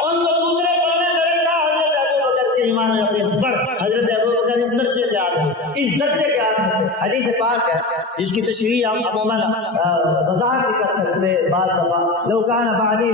ان کو دوسرے پڑھنے میں رکھا۔ حضرت ابو بکر کے ایمان و یقین بڑھ، حضرت ابو بکر اس درجے کے آدمی، اس درجے کے آدمی۔ حدیث پاک ہے جس کی تشریح ہم عموماً وضاحت بھی کر سکتے ہیں بعض دفعہ، لو کان بعدی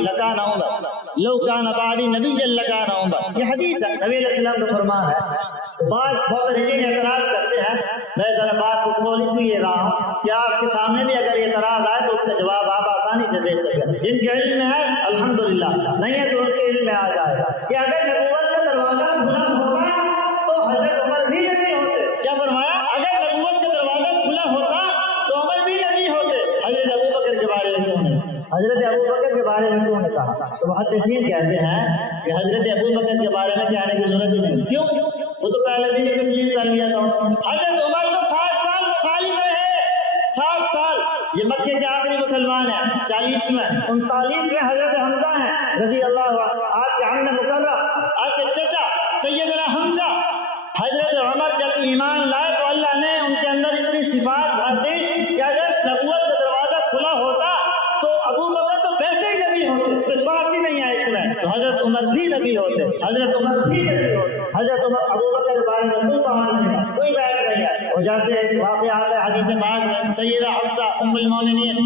لکان عمر، لو کان بعدی نبی لکان عمر، یہ حدیث ہے، نبی علیہ السلام کا فرمان ہے۔ بعض بہت رجین اعتراض کرتے ہیں، میں ذرا بات کو کھول اس لیے رہا ہوں کہ آپ کے سامنے بھی اگر اعتراض آئے تو اس کا جواب آپ آسانی سے دے سکیں۔ جن کے علم میں ہے الحمدللہ، نہیں ہے تو ان کے علم میں آ جائے گا کہ اگر نبوت کا دروازہ کھلا ہوتا تو حضرت عمر بھی نبی ہوتے۔ کیا فرمایا؟ اگر نبوت کا دروازہ کھلا ہوتا تو عمر بھی نبی ہوتے۔ حضرت ابو بکر کے بارے میں کیوں نہیں؟ حضرت ابو بکر کے بارے میں کیوں نے کہا؟ تو محدثین کہتے ہیں کہ حضرت ابو بکر کے بارے میں کہنے کی ضرورت ہی نہیں، کیوں؟ وہ تو پہلے دن ہی تسلیم کر لیا تھا۔ حضرت عمر تو 7 سال مخالف رہے، 7 سال۔ یہ مکے کے آخری مسلمان ہیں، 40 میں، 39 میں حضرت حمزہ ہیں رضی اللہ عنہ، آپ کے عم مقرر، آپ کے چچا سیدنا حمزہ۔ حضرت عمر جب ایمان لائے تو اللہ نے ان کے اندر اتنی صفات بھر دی کہ اگر نبوت کا دروازہ کھلا ہوتا تو ابو بکر تو ویسے ہی نبی ہوتے، کچھ بات ہی نہیں ہے اس میں، تو حضرت عمر بھی نبی ہوتے، حضرت عمر بھی نبی ہوتے۔ حضرت عمر ابو بکر کے بارے میں کوئی بات نہیں ہے، کوئی بات نہیں ہے۔ اور جیسے واقعہ آتا ہے حدیث پاک میں، سیدہ حفصہ ام المومنین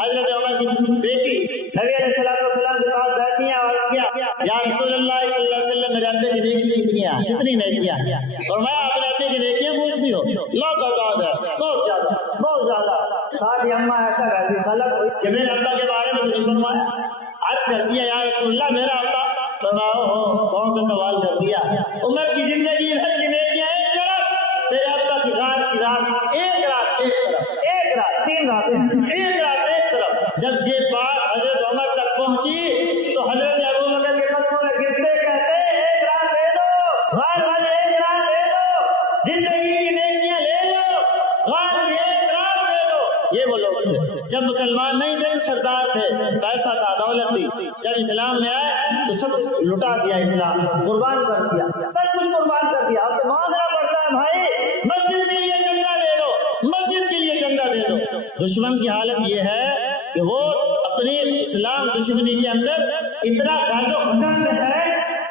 حضرت عمر کی بیٹی نبی علیہ السلام کے ساتھ بیٹھی ہیں اور کیا یا رسول اللہ صلی اللہ علیہ وسلم میرے ابے کی نیکیاں کتنی ہیں، کتنی نیکیاں ہیں، اور میں اپنے ابے کی نیکیاں پوچھتی ہوں، لا تعداد ہے، بہت زیادہ، بہت زیادہ۔ ساتھ ہی اماں ایسا کہتی خلق ہوئی کہ میرے ابا کے بارے میں تو نہیں فرمایا۔ عرض کر دیا یا رسول اللہ میرا ابا، فرمایا کون سا سوال کر دیا؟ عمر کی زندگی بھر کی نیکیاں ایک طرف، تیرے ابا کی رات ایک رات ایک طرف، ایک رات 3 راتیں ایک رات ایک طرف۔ جب یہ بات حضرت عمر تک پہنچی تو حضرت ابو بکر کے قدموں میں گرتے کہتے ایک رات دے دو، غار والے ایک رات دے دو، زندگی کی نیکیاں لے لو، غار کی ایک رات دے دو۔ یہ وہ لوگ تھے جب مسلمان نہیں تھے، سردار تھے، پیسہ تھا، دولت تھی۔ جب اسلام میں آئے تو سب لٹا دیا، اسلام قربان کر دیا، سب کچھ قربان کر دیا۔ اب تو مانگنا پڑتا ہے بھائی مسجد کے لیے چندہ دے دو، مسجد کے لیے چندہ دے دو۔ دشمن کی حالت یہ ہے کہ وہ اپنی اسلام دشمنی کے اندر اتنا غازو پسند ہے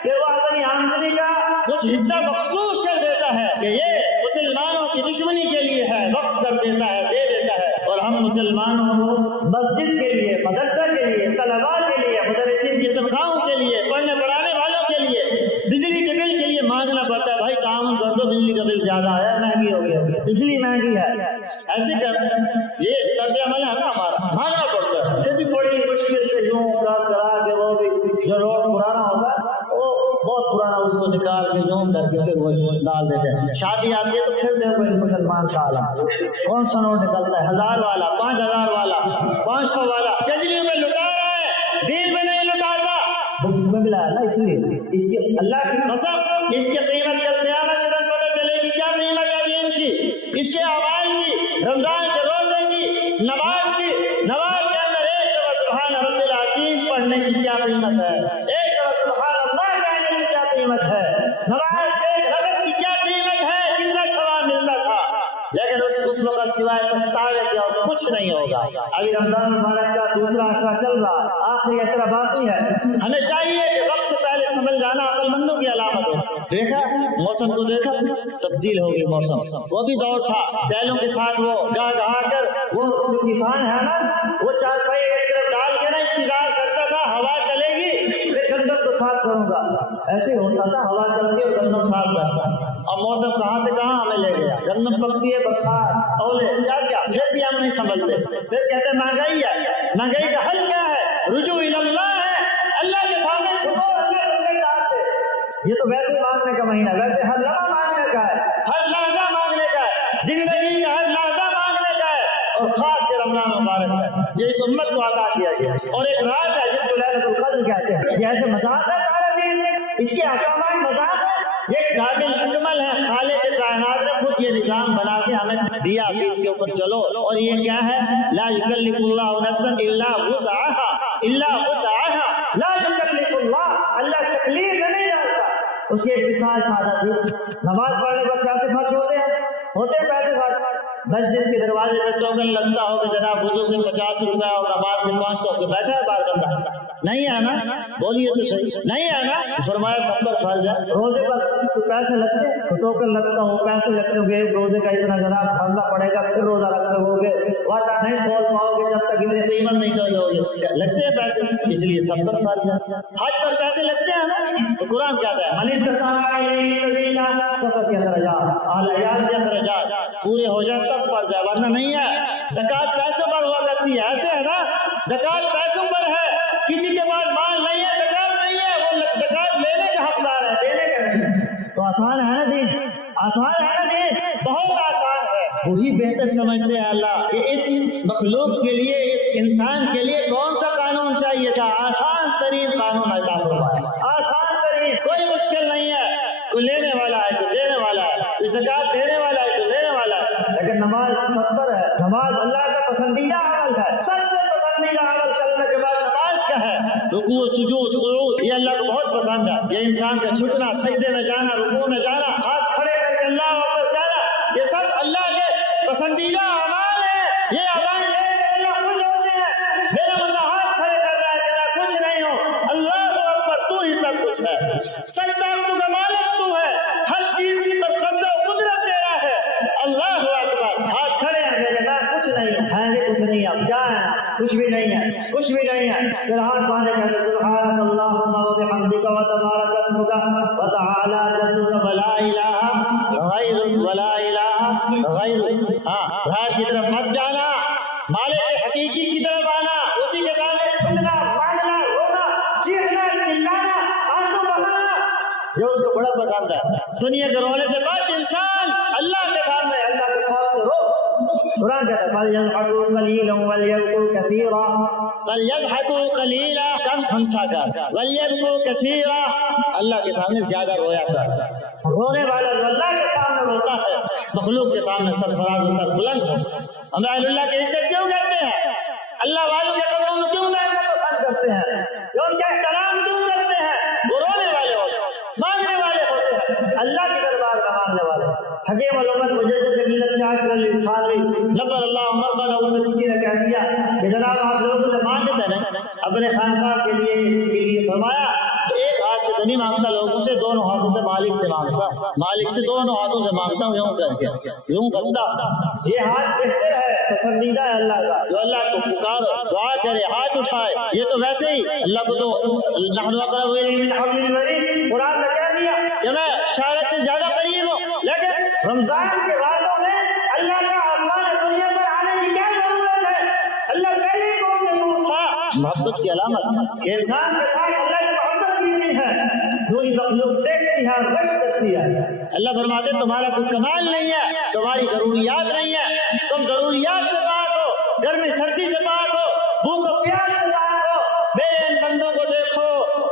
کہ وہ اپنی آمدنی کا کچھ حصہ مخصوص کر دیتا ہے کہ یہ مسلمانوں کی دشمنی کے لیے ہے، وقف کر دیتا ہے، دے دیتا ہے۔ اور ہم مسلمانوں کو مسجد کے لیے، مدرسہ کے لیے، طلباء کے لیے، مدرسین کی تنخواہوں کے لیے، پڑھنے پڑھانے والوں کے لیے، بجلی کے بل کے لیے مانگنا پڑتا ہے۔ بھائی تعاون کر دو، بجلی کا بل زیادہ ہے، مہنگی ہو گئی، بجلی مہنگی ہے، ایسے کرتے ہیں۔ یہ طرز عمل ہے نا ہمارا، مانگنا پڑتا ہے۔ پھر بھی بڑی مشکل سے یوں کرا کے وہ بھی جو روڈ پرانا ہوتا ہے وہ بہت پرانا، اس کو نکال کے یوں کر کے پھر وہ ڈال دیتے ہیں۔ شادی آتی ہے تو پھر دیکھو اس مسلمان کا حالات، کون سا نوٹ نکلتا ہے، 1000 والا، 5000 والا، 500 والا، کجلیوں میں لٹا رہا ہے، دین میں نہیں لٹاتا۔ بس میں ملا ہے نا، اس لیے اس کی اللہ کی قسم اس کی قیمت کل قیامت کے دن پتہ چلے گی کیا قیمت ہے دین کی، اس کے اعمال کی، رمضان کے روزے کی، نماز کی، نماز کے اندر ایک دفعہ سبحان رب العظیم پڑھنے کی کیا قیمت ہے، ایک دفعہ سبحان اللہ کہنے کی کیا قیمت ہے، نماز کے ایک رکعت کی کیا قیمت ہے، کتنا ثواب ملتا تھا۔ لیکن اس وقت سوائے پچھتاوے کے اور کچھ نہیں ہوگا۔ ابھی رمضان مبارک کا دوسرا عشرہ چل رہا، آخری عشرہ باقی ہے، ہمیں چاہیے کہ وقت سے پہلے سمجھ جانا عقل مندوں کی علامت ہے۔ دیکھا موسم کو، دیکھا تبدیل ہو گئی موسم، وہ بھی دور تھا بیلوں کے ساتھ، وہ گاہ کر وہ جو کسان ہے نا وہ چارپائی ایک طرف ڈال کے نا انتظار کرتا تھا ہوا چلے گی پھر گندم کو صاف کروں گا، ایسے ہوتا تھا، ہوا چلتی ہے گندم صاف کرتا۔ اب موسم کہاں سے کہاں ہمیں لے گیا، گندم پکتی ہے، برسات، اولے، کیا کیا، پھر بھی ہم نہیں سمجھتے، پھر کہتے ہیں مہنگائی ہے، مہنگائی کا حل کیا ہے، رجوع اللہ ہے، اللہ کے سامنے چھپو، اللہ کے ڈالتے۔ یہ تو ویسے مانگنے کا مہینہ، ویسے ہر لمحہ مانگنے کا ہے، ہر لحظہ مانگنے کا ہے، زندگی کا ہر لحظہ مانگنے کا ہے، اور خاص سے رمضان مبارک ہے جو اس امت کو عطا کیا گیا، اور ایک رات ہے جس کو لیلۃ القدر کہتے ہیں۔ یہ ایسے مذاق ہے سارا دین، اس کے احکامات مذاق ہے، یہ قابل اکمل ہے، خالق کائنات نے خود یہ نظام بنا کے ہمیں دیا کہ اس کے اوپر چلو، اور یہ کیا ہے، لا یکلف اللہ نفسا الا وسعها، الا وسعها، لا یکلف اللہ، اللہ تکلیف نہیں ڈالتا، اس کی ایک مثال سادہ تھی، نماز پڑھنے پر پیسے خرچ ہوتے ہیں پیسے خرچ، مسجد کے دروازے پہ ٹوکن لگتا ہو کہ جناب وضو کے 50 روپے اور نماز کے 500 کے، بیٹھا ہے بار بندہ، نہیں ہے نا؟ بولیے تو صحیح، نہیں ہے نا؟ فرمایا سب پر فرض ہے، روزے پر پیسے لگتے ہیں تو ٹوکن لگتا ہو، پیسے لگتے گے، روزے کا اتنا جناب بھرنا پڑے گا، پھر روزہ رکھ سکو گے، وعدہ نہیں کھول پاؤ گے جب تک اتنی قیمت نہیں دو گے، لگتے ہیں پیسے، اس لیے سب پر فرض ہے۔ حج پر پیسے لگتے ہیں نا، تو قرآن کہتا ہے من استطاع الیہ سبیلا، سب کے اخراجات، عیال کے اخراجات پورے ہو جائیں تب فرض ہے، ورنہ نہیں ہے۔ زکوٰۃ پیسوں پر ہوا کرتی ہے، ایسے ہے نا، زکوٰۃ پیسوں پر ہے، کسی کے پاس مال نہیں ہے، زکوٰۃ نہیں ہے، وہ زکوٰۃ لینے کا حقدار ہے، دینے کا نہیں۔ تو آسان ہے نا دین، آسان ہے نا دین، بہت آسان ہے۔ وہی بہتر سمجھتے ہیں اللہ کہ اس مخلوق کے لیے، اس انسان کے لیے کون سا قانون چاہیے تھا، آسان ترین قانون عطا فرمایا، آسان ترین، کوئی مشکل نہیں ہے، کوئی لینے والا ہے تو دینے والا ہے، کوئی زکوٰۃ دینے والا ہے تو دینے والا ہے۔ لیکن نماز 70 ہے، نماز اللہ کا پسندیدہ عمل ہے، سب سے پسندیدہ عمل کلمے کے بعد نماز کا ہے۔ رکوع سجود قعود یہ اللہ کو بہت پسند ہے، یہ انسان کا جھکنا، سجدے میں جانا، رکوع میں جانا، ہاتھ کھڑے کر کے اللہ اکبر کہنا، یہ سب اللہ کے پسندیدہ اعمال ہیں۔ یہ اذان لے کے اللہ خوش ہوتے ہیں، میرا بندہ ہاتھ کھڑے کر رہا ہے، تیرا کچھ نہیں ہو، اللہ اکبر، تو ہی سب کچھ ہے، سب ساختوں کا مالک تو ہے، ہر چیز پر قبضہ و قدرت تیرا ہے، اللہ اکبر۔ ہاتھ کھڑے ہیں، میرے پاس کچھ نہیں ہے، بھی کچھ نہیں ہے، اب کیا ہے، کچھ بھی نہیں ہے، کچھ بھی نہیں ہے، پھر ہاتھ باندھے کہتے سبحان اللہم و بحمدک و تبارک اسمک و تعالی جدک و لا الہ غیرک و لا الہ غیرک۔ ہاں، غیر کی طرف مت جانا، مالک حقیقی کی طرف آنا، اسی کے سامنے جھکنا، مانگنا، رونا، چیخنا، چلانا، آنسو بہانا، یہ اس کو بڑا پسند ہے۔ دنیا کے رونے سے بعد انسان اللہ کے سامنے، اللہ کے خوف سے رو۔ قرآن کہتا ہے فَلْيَضْحَكُوا قَلِيلًا وَلْيَبْكُوا كَثِيرًا، فَلْيَضْحَكُوا قَلِيلًا، کم ہنسا کر، وَلْيَبْكُوا كَثِيرًا، اللہ کے سامنے زیادہ رویا کر۔ رونے والا جو اللہ کے سامنے روتا ہے، مخلوق کے سامنے سرفراز و سر بلند ہو۔ ہم اہل اللہ کی عزت کیوں کرتے ہیں، اللہ والوں کے قدروں میں کیوں بیٹھنا پسند کرتے ہیں، جو ان کا احترام کیوں کرتے ہیں، وہ رونے والے ہوتے ہیں، مانگنے والے ہوتے ہیں، اللہ کے دربار کا مانگنے والے۔ حکیم الامت مجدد ملت شاہ صلی اللہ علیہ وسلم نبر اللہ مرضہ کسی نے کہہ دیا کہ جناب آپ لوگوں سے مانگتے ہیں اپنے خانقاہ کے لیے، فرمایا ایک ہاتھ سے تو نہیں مانگتا لوگوں سے، دونوں ہاتھوں سے مالک سے مانگتا، مالک سے دونوں ہاتھوں سے مانگتا ہوں، یوں کر کے یوں کرتا۔ یہ ہاتھ بہتر ہے، پسندیدہ ہے اللہ کا، جو اللہ کو پکارو، دعا کرے، ہاتھ اٹھائے، یہ تو ویسے ہی اللہ کو تو نحن اقرب الیہ من حبل الورید، قرآن نے کہہ دیا کہ میں شاعرت سے زیادہ قریب ہوں، لیکن رمضان کے راتوں میں اللہ کا آسمان دنیا پر آنے کی کیا ضرورت ہے، اللہ پہلے ہی کون سے نور تھا۔ محبت کی علامت کہ انسان کے ساتھ اللہ کی محبت کی ہے، پوری مخلوق دیکھتی ہے اور رشک کرتی ہے۔ اللہ فرماتے ہیں تمہارا کوئی کمال نہیں ہے، تمہاری ضروریات نہیں ہے، تم ضروریات سے پاک ہو، گرمی سردی سے پاک ہو، بھوک و پیاس سے پاک ہو۔ میرے ان بندوں کو دیکھو،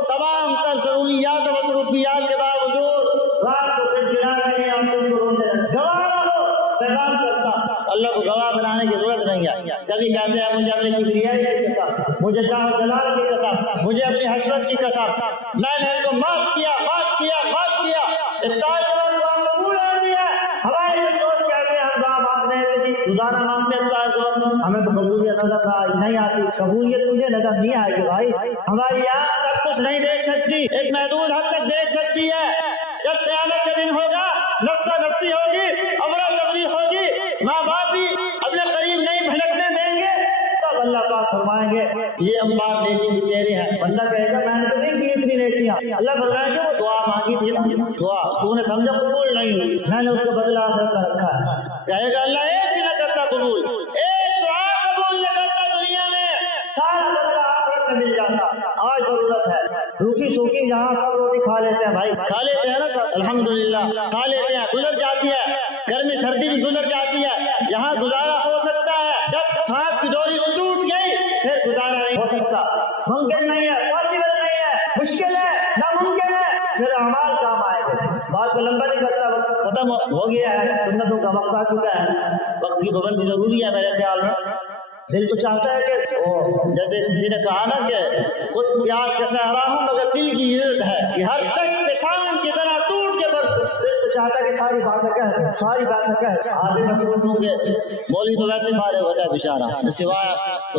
تمام تر ضروریات و مصروفیات کے باوجود رات کو پھر گرا رہے ہیں، ہم تم کو روتے ہیں، گواہ نہ ہو، پیغام کرتا اللہ کو گواہ بنانے کی ضرورت نہیں ہے۔ کبھی کہتے ہیں مجھے اپنی کبریائی کی قسم، مجھے جاہ و جلال کی قسم، مجھے اپنی حشمت کی قسم، میں نے ان کو معاف کیا، معاف کیا، معاف کیا، افطار کے بعد دعا قبول ہوتی ہے۔ ہمارے دوست کہتے ہیں ہم دعا مانگتے ہیں، روزانہ مانگتے ہیں افطار کے وقت، ہمیں تو قبولیت نظر نہیں آتی، قبولیت مجھے نظر نہیں آئے گی بھائی، ہماری آنکھ سب کچھ نہیں دیکھ سکتی، ایک محدود حد تک دیکھ سکتی ہے۔ جب قیامت کا دن ہوگا، نفسا نفسی ہوگی، افرا تفری ہوگی، ماں باپ بھی اپنے قریب نہیں بھٹکنے دیں گے، تب اللہ پاک فرمائیں گے یہ انبار نیکی بھی تیرے ہیں۔ بندہ کہے گا میں نے تو نہیں کی اتنی نیکیاں، اللہ فرمائے گا وہ دعا مانگی تھی نا، دعا تو نے سمجھا قبول نہیں ہوئی، میں نے اس کو بدلہ کر رکھا ہے۔ کہے گا اللہ ایک بھی نہ کرتا قبول، ایک دعا قبول نہ کرتا دنیا میں، سارا بدلہ آخرت میں مل جاتا۔ آج ضرورت ہے، روکھی سوکھی جہاں سب روٹی کھا لیتے ہیں بھائی، کھا لیتے ہیں نا سب، الحمدللہ کھا لیتے ہیں، گزر جاتی ہے، گرمی سردی بھی گزر جاتی ہے، جہاں گزارا ہو سکتا ہے، جب سانس کی ڈوری ٹوٹ گئی پھر گزارا نہیں ہو سکتا، ممکن نہیں ہے، پاسبل نہیں ہے، مشکل ہے، ناممکن ہے، پھر اعمال کام آئے گے۔ بات کو لمبا نہیں کرتا، وقت ختم ہو گیا ہے، سنتوں کا وقت آ چکا ہے، وقت کی پابندی ضروری ہے میرے خیال میں۔ دل تو چاہتا ہے کہ جیسے کسی نے کہا نا کہ خود پیاس کا سہارا ہوں مگر دل کی عزت ہے کہ ہر کشت پہ ساون کی طرح ساری باتیں کہہ آدمی مصروف ہوں گے. مولوی تو ویسے فارغ ہوتا ہے بیچارہ, سوائے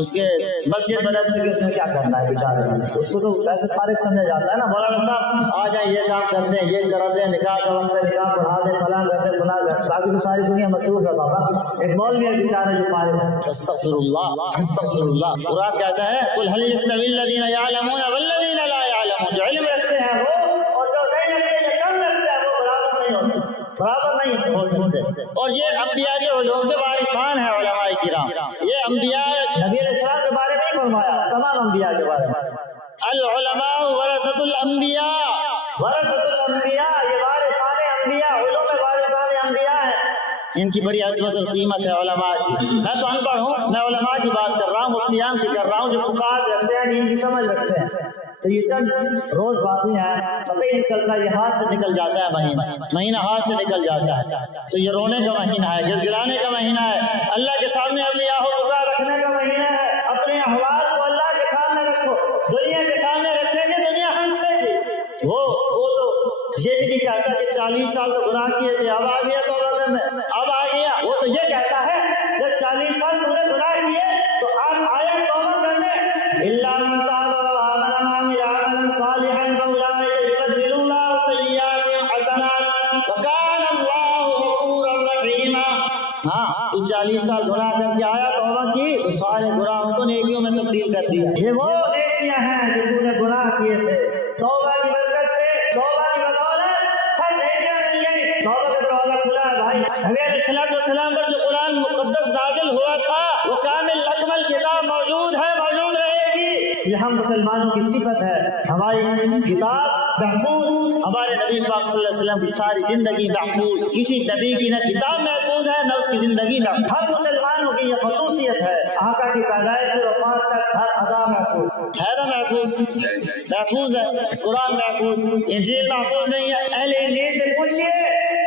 اس کے مسجد مدرسے کے اس میں کیا کرنا ہے بیچارے, اس کو تو ویسے فارغ سمجھا جاتا ہے نا. مولانا صاحب آ جائیں, یہ کام کرتے ہیں, یہ کراتے ہیں, نکاح کا وقت ہے نکاح پڑھا دیں, فلاں کرتے ہیں, فلاں کرتے ہیں, باقی تو ساری دنیا مصروف ہے بابا. ایک مولوی ہے بیچارے جو فارغ ہے. استغفر اللہ استغفر اللہ. قرآن کہتا ہے قل هل يستوي الذين يعلمون والذين لا يعلمون, جو علم رکھتے ہیں وہ اور جو نہیں رکھتے یا کم رکھتے ہیں وہ برابر نہیں ہو سکتے. اور یہ انبیاء کے علوم کے وارثان ہیں علماء کرام. یہ انبیاء نبی علیہ السلام کے بارے میں نہیں فرمایا, تمام انبیاء کے بارے میں. العلماء ورثۃ الانبیاء, ورثۃ الانبیاء, یہ وارثان انبیاء, علوم وارثان انبیاء ہیں. ان کی بڑی عظمت اور قیمت ہے علماء کی. میں تو ان پڑھ ہوں, میں علماء کی بات کر رہا ہوں, مفتیان کی کر رہا ہوں, جو فقہاء رکھتے ہیں, ان کی سمجھ رکھتے ہیں. تو یہ چند روز باتیں ہیں, پتہ ہی نہیں چلتا, یہ ہاتھ سے نکل جاتا ہے مہینہ ہاتھ سے نکل جاتا ہے. تو یہ رونے کا مہینہ ہے, گڑ گڑانے کا مہینہ ہے, اللہ کے سامنے اولیاء و بزرگ رکھنے کا مہینہ ہے. اپنے احوال کو اللہ کے سامنے رکھو, دنیا کے سامنے رکھیں گے دنیا ہنسے گی. وہ تو یہ نہیں کہتا کہ 40 سال سے گناہ کیے تھے, اب آ گیا توبہ کرنے, اب آ گیا. وہ تو یہ کہتا ہے جب 40 سال تم نے گناہ کیے تو اب آیا توبہ کرنے. الا من تاب وآمن وعمل عملا صالحا فاولئک یبدل اللہ سیئاتہم حسنات وکان اللہ غفورا رحیما. ہاں تو 40 سال گناہ کر کے آیا, توبہ کی, تو سارے گناہوں کو نیکیوں میں تبدیل کر دیا. یہ وہ نیکیاں ہیں جو تم نے گناہ کیے تھے, توبہ کی برکت سے, توبہ کی بدولت سب نیکیاں مل گئی. توبہ کا دروازہ کھلا ہے بھائی. نبی علیہ السلام پر جو قرآن مقدس نازل ہوا تھا وہ کامل اکمل کتاب موجود ہے, موجود رہے گی. یہ ہم مسلمانوں کی صفت ہے. ہماری کتاب محفوظ, ہمارے نبی پاک صلی اللہ علیہ وسلم کی ساری زندگی محفوظ. کسی نبی کی نہ کتاب محفوظ ہے نہ اس کی زندگی محفوظ. ہم مسلمانوں کی یہ خصوصیت ہے, آقا کی پیدائش سے وفات تک ہر ادا محفوظ ہے. نا محفوظ محفوظ ہے, قرآن محفوظ, انجیل محفوظ نہیں ہے. اہل انجیل سے پوچھیے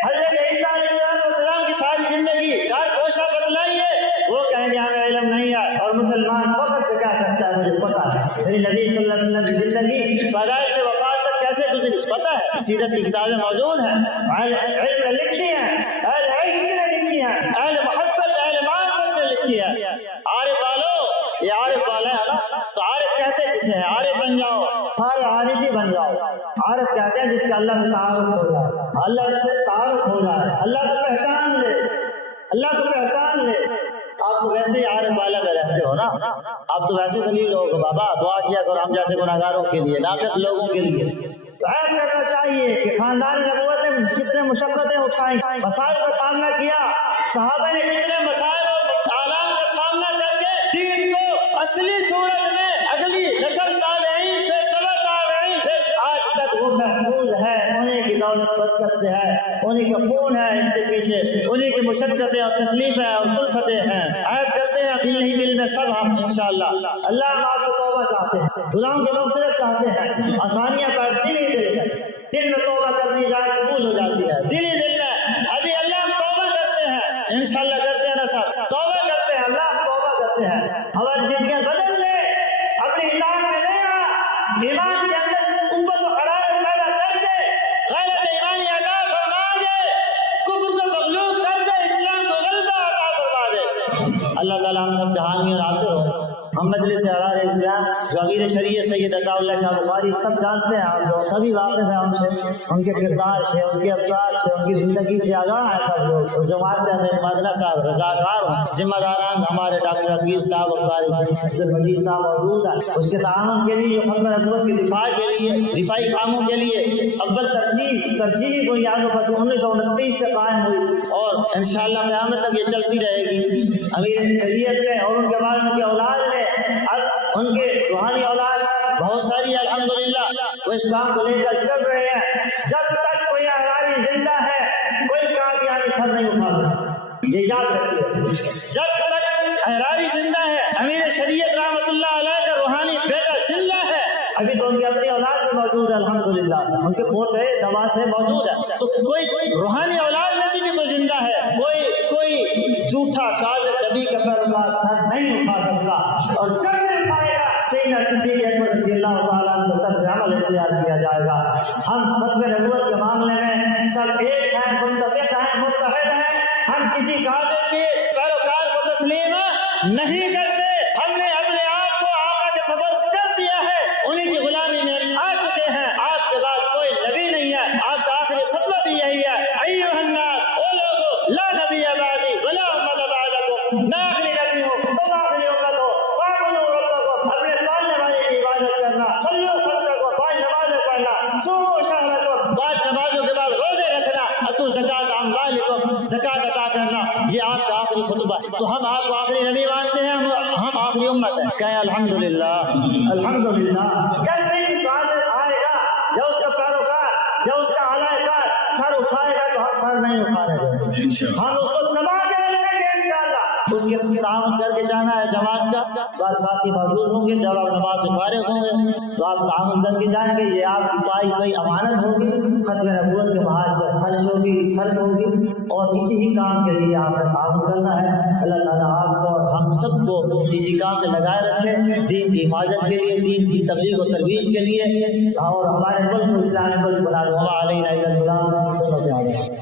حضرت عیسیٰ علیہ السلام کی ساری زندگی کا کوشہ بتلائیے, وہ کہیں گے ہمیں علم نہیں ہے. اور مسلمان فخر سے کہہ سکتا ہے مجھے پتا ہے میری نبی صلی اللہ علیہ وسلم کی زندگی پیدائش سے وفات تک کیسے گزری پتا ہے. سیرت کی کتابیں موجود ہیں, علم نے لکھی ہیں, اہل عشق نے لکھی ہیں, اہل محبت اہل معرفت نے لکھی ہے. عارف والو, یہ عارف والا ہے نا, تو عارف کہتے ہیں کسے ہیں, عارف بن جاؤ, سارے عارف ہی بن جاؤ. عارف کہتے ہیں جس کا اللہ سے تعارف ہو جائے, اللہ سے تعارف ہو جائے, اللہ کو پہچان لے, اللہ کو پہچان لے. آپ تو ویسے ہی عارف والا میں رہتے ہو نا, آپ تو ویسے ولی لوگ ہو بابا, دعا کیا کرو ہم جیسے گناہگاروں کے لیے, ناقص لوگوں کے لیے. تو عیب کرنا چاہیے کہ خاندان نبوت نے کتنے مشقتیں اٹھائیں, مسائل کا سامنا کیا, صحابہ نے کتنے مسائل اور آلام کا سامنا کر کے دین کو اصلی صورت میں اگلی نسل تابعین پھر تبع تابعین پھر آج تک وہ محفوظ ہے. انہیں کی دولت برکت سے ہے, انہیں کا خون ہے اس کے پیچھے, انہیں کی مشقتیں اور تکلیفیں اور الفتیں ہیں. عہد کرتے ہیں دل ہی دل میں سب ہم انشاءاللہ. اللہ ہم آپ کو توبہ چاہتے ہیں, گناہوں کی مغفرت چاہتے ہیں, آسانیاں کا دل ہی دل ہے. دل میں توبہ کرنی جائے قبول ہو جاتی ہے, دل ہی دل میں. ابھی اللہ ہم توبہ کرتے ہیں انشاءاللہ, کرتے ہیں نا سب توبہ کرتے ہیں, اللہ ہم توبہ کرتے ہیں. ہماری زندگیاں بدل لے, اپنی اطاعت میں لے آ, ایمان کے اندر قوت و حرارت پیدا کر دے, غیرت ایمانی عطا فرما دے, کفر کو مغلوب کر دے, اسلام کو غلبہ عطا فرما دے. اللہ تعالیٰ ہم سب کے حامی اور ناصر ہو. ہم مجلس احرار اسلام جو امیر شریعت سید عطا اللہ شاہ بخاری سب جانتے ہیں, آپ لوگ سبھی واقف ہیں ان سے, ان کے کردار سے, ان کے افکار سے, ان کی زندگی سے آگاہ ہیں سب لوگ. جماعت میں مادنا صاحب رضاکار ہوں, ذمہ داران ہمارے ڈاکٹر عقیل صاحب اور عبد المجید صاحب موجود ہیں. اس کے تعاون کے لیے, ختم نبوت کے دفاع کے لیے, دفاعی کاموں کے لیے اول ترجیح کو یاد ہو 1929 سے قائم ہوئی اور انشاءاللہ قیامت تک یہ چلتی رہے گی. امیر شریعت نے اور ان کے بعد ان کے اولاد نے, اب ان کے روحانی اولاد بہت ساری الحمدللہ وہ اس کام کو لے کر چل رہے ہیں. جب تک کوئی احراری زندہ ہے کوئی قادیانی سر نہیں اٹھا سکتا, یہ یاد رکھیے. جب تک احراری زندہ ہے, امیر شریعت رحمۃ اللہ علیہ کا روحانی بیٹا زندہ ہے, ابھی تو ان کی اپنی اولاد بھی موجود ہے الحمدللہ, ان کے پوتے نواسے موجود ہیں. تو کوئی روحانی اولاد میں سے بھی کوئی زندہ ہے, کوئی جھوٹا کاذب نبی کا پیروکار سر نہیں اٹھا سکتا. اور جب اٹھائے گا سیدنا صدیق اکبر رضی اللہ تعالیٰ عنہ طرف سے عمل اختیار کیا جائے گا. ہم ختم نبوت کے معاملے میں سب ایک ہیں, متفق ہیں, عہد ہیں، ہم کسی کافر کے پیروکار کو تسلیم نہیں کرتے، ہم نے اپنے آپ کو آقا کے سپرد کر دیا ہے، انہیں کی غلامی میں آ چکے ہیں، آپ کے بعد کوئی نبی نہیں ہے، آپ کا آخری خطبہ بھی یہی ہے، ایھا الناس، او لوگو لا نبی بعدی ولا امت بعدکم، میں آخری نبی ہوں، تم آخری امت ہو، فاعبدوا ربکم، اپنے پالنے والے کی عبادت کرنا، صلوا خمسکم، 5 نمازیں پڑھنا، صوموا شہرکم، 5 نمازوں کے بعد روزے رکھنا، اتوا زکات اموالکم، زکات ادا کرنا، یہ آپ کا آخری خطبہ ہے، تو ہم آپ کو آخری نبی مانتے ہیں، ہم آخری امت ہیں، کہیں الحمدللہ الحمدللہ۔ جب بھی حاضر آئے گا یا اس کا پیروکار یا اس کا اعلی کار سر اٹھائے گا تو ہم سر نہیں اٹھانے گے، ہم اس کو دبا کے رکھیں گے انشاءاللہ۔ اس کے تعاون کر کے جانا ہے جماعت کا، بعض ساتھی موجود ہوں گے، جب آپ نماز سے فارغ ہوں گے تو آپ تعاون کر کے جائیں گے، یہ آپ کی پائی ہوئی امانت ہوگی، ختم نبوت کے بعد پر خرچ ہوگی اور اسی ہی کام کے لیے آپ نے تعاون کرنا ہے۔ اللہ تعالیٰ آپ کو اور ہم سب کو اسی کام سے لگائے رکھے، دین کی حفاظت کے لیے، دین کی تبلیغ و ترویج کے لیے، اور ہمارے ملک کو اسلامی ملک بنا دو۔ علینا الا الغلام صلی اللہ علیہ وسلم۔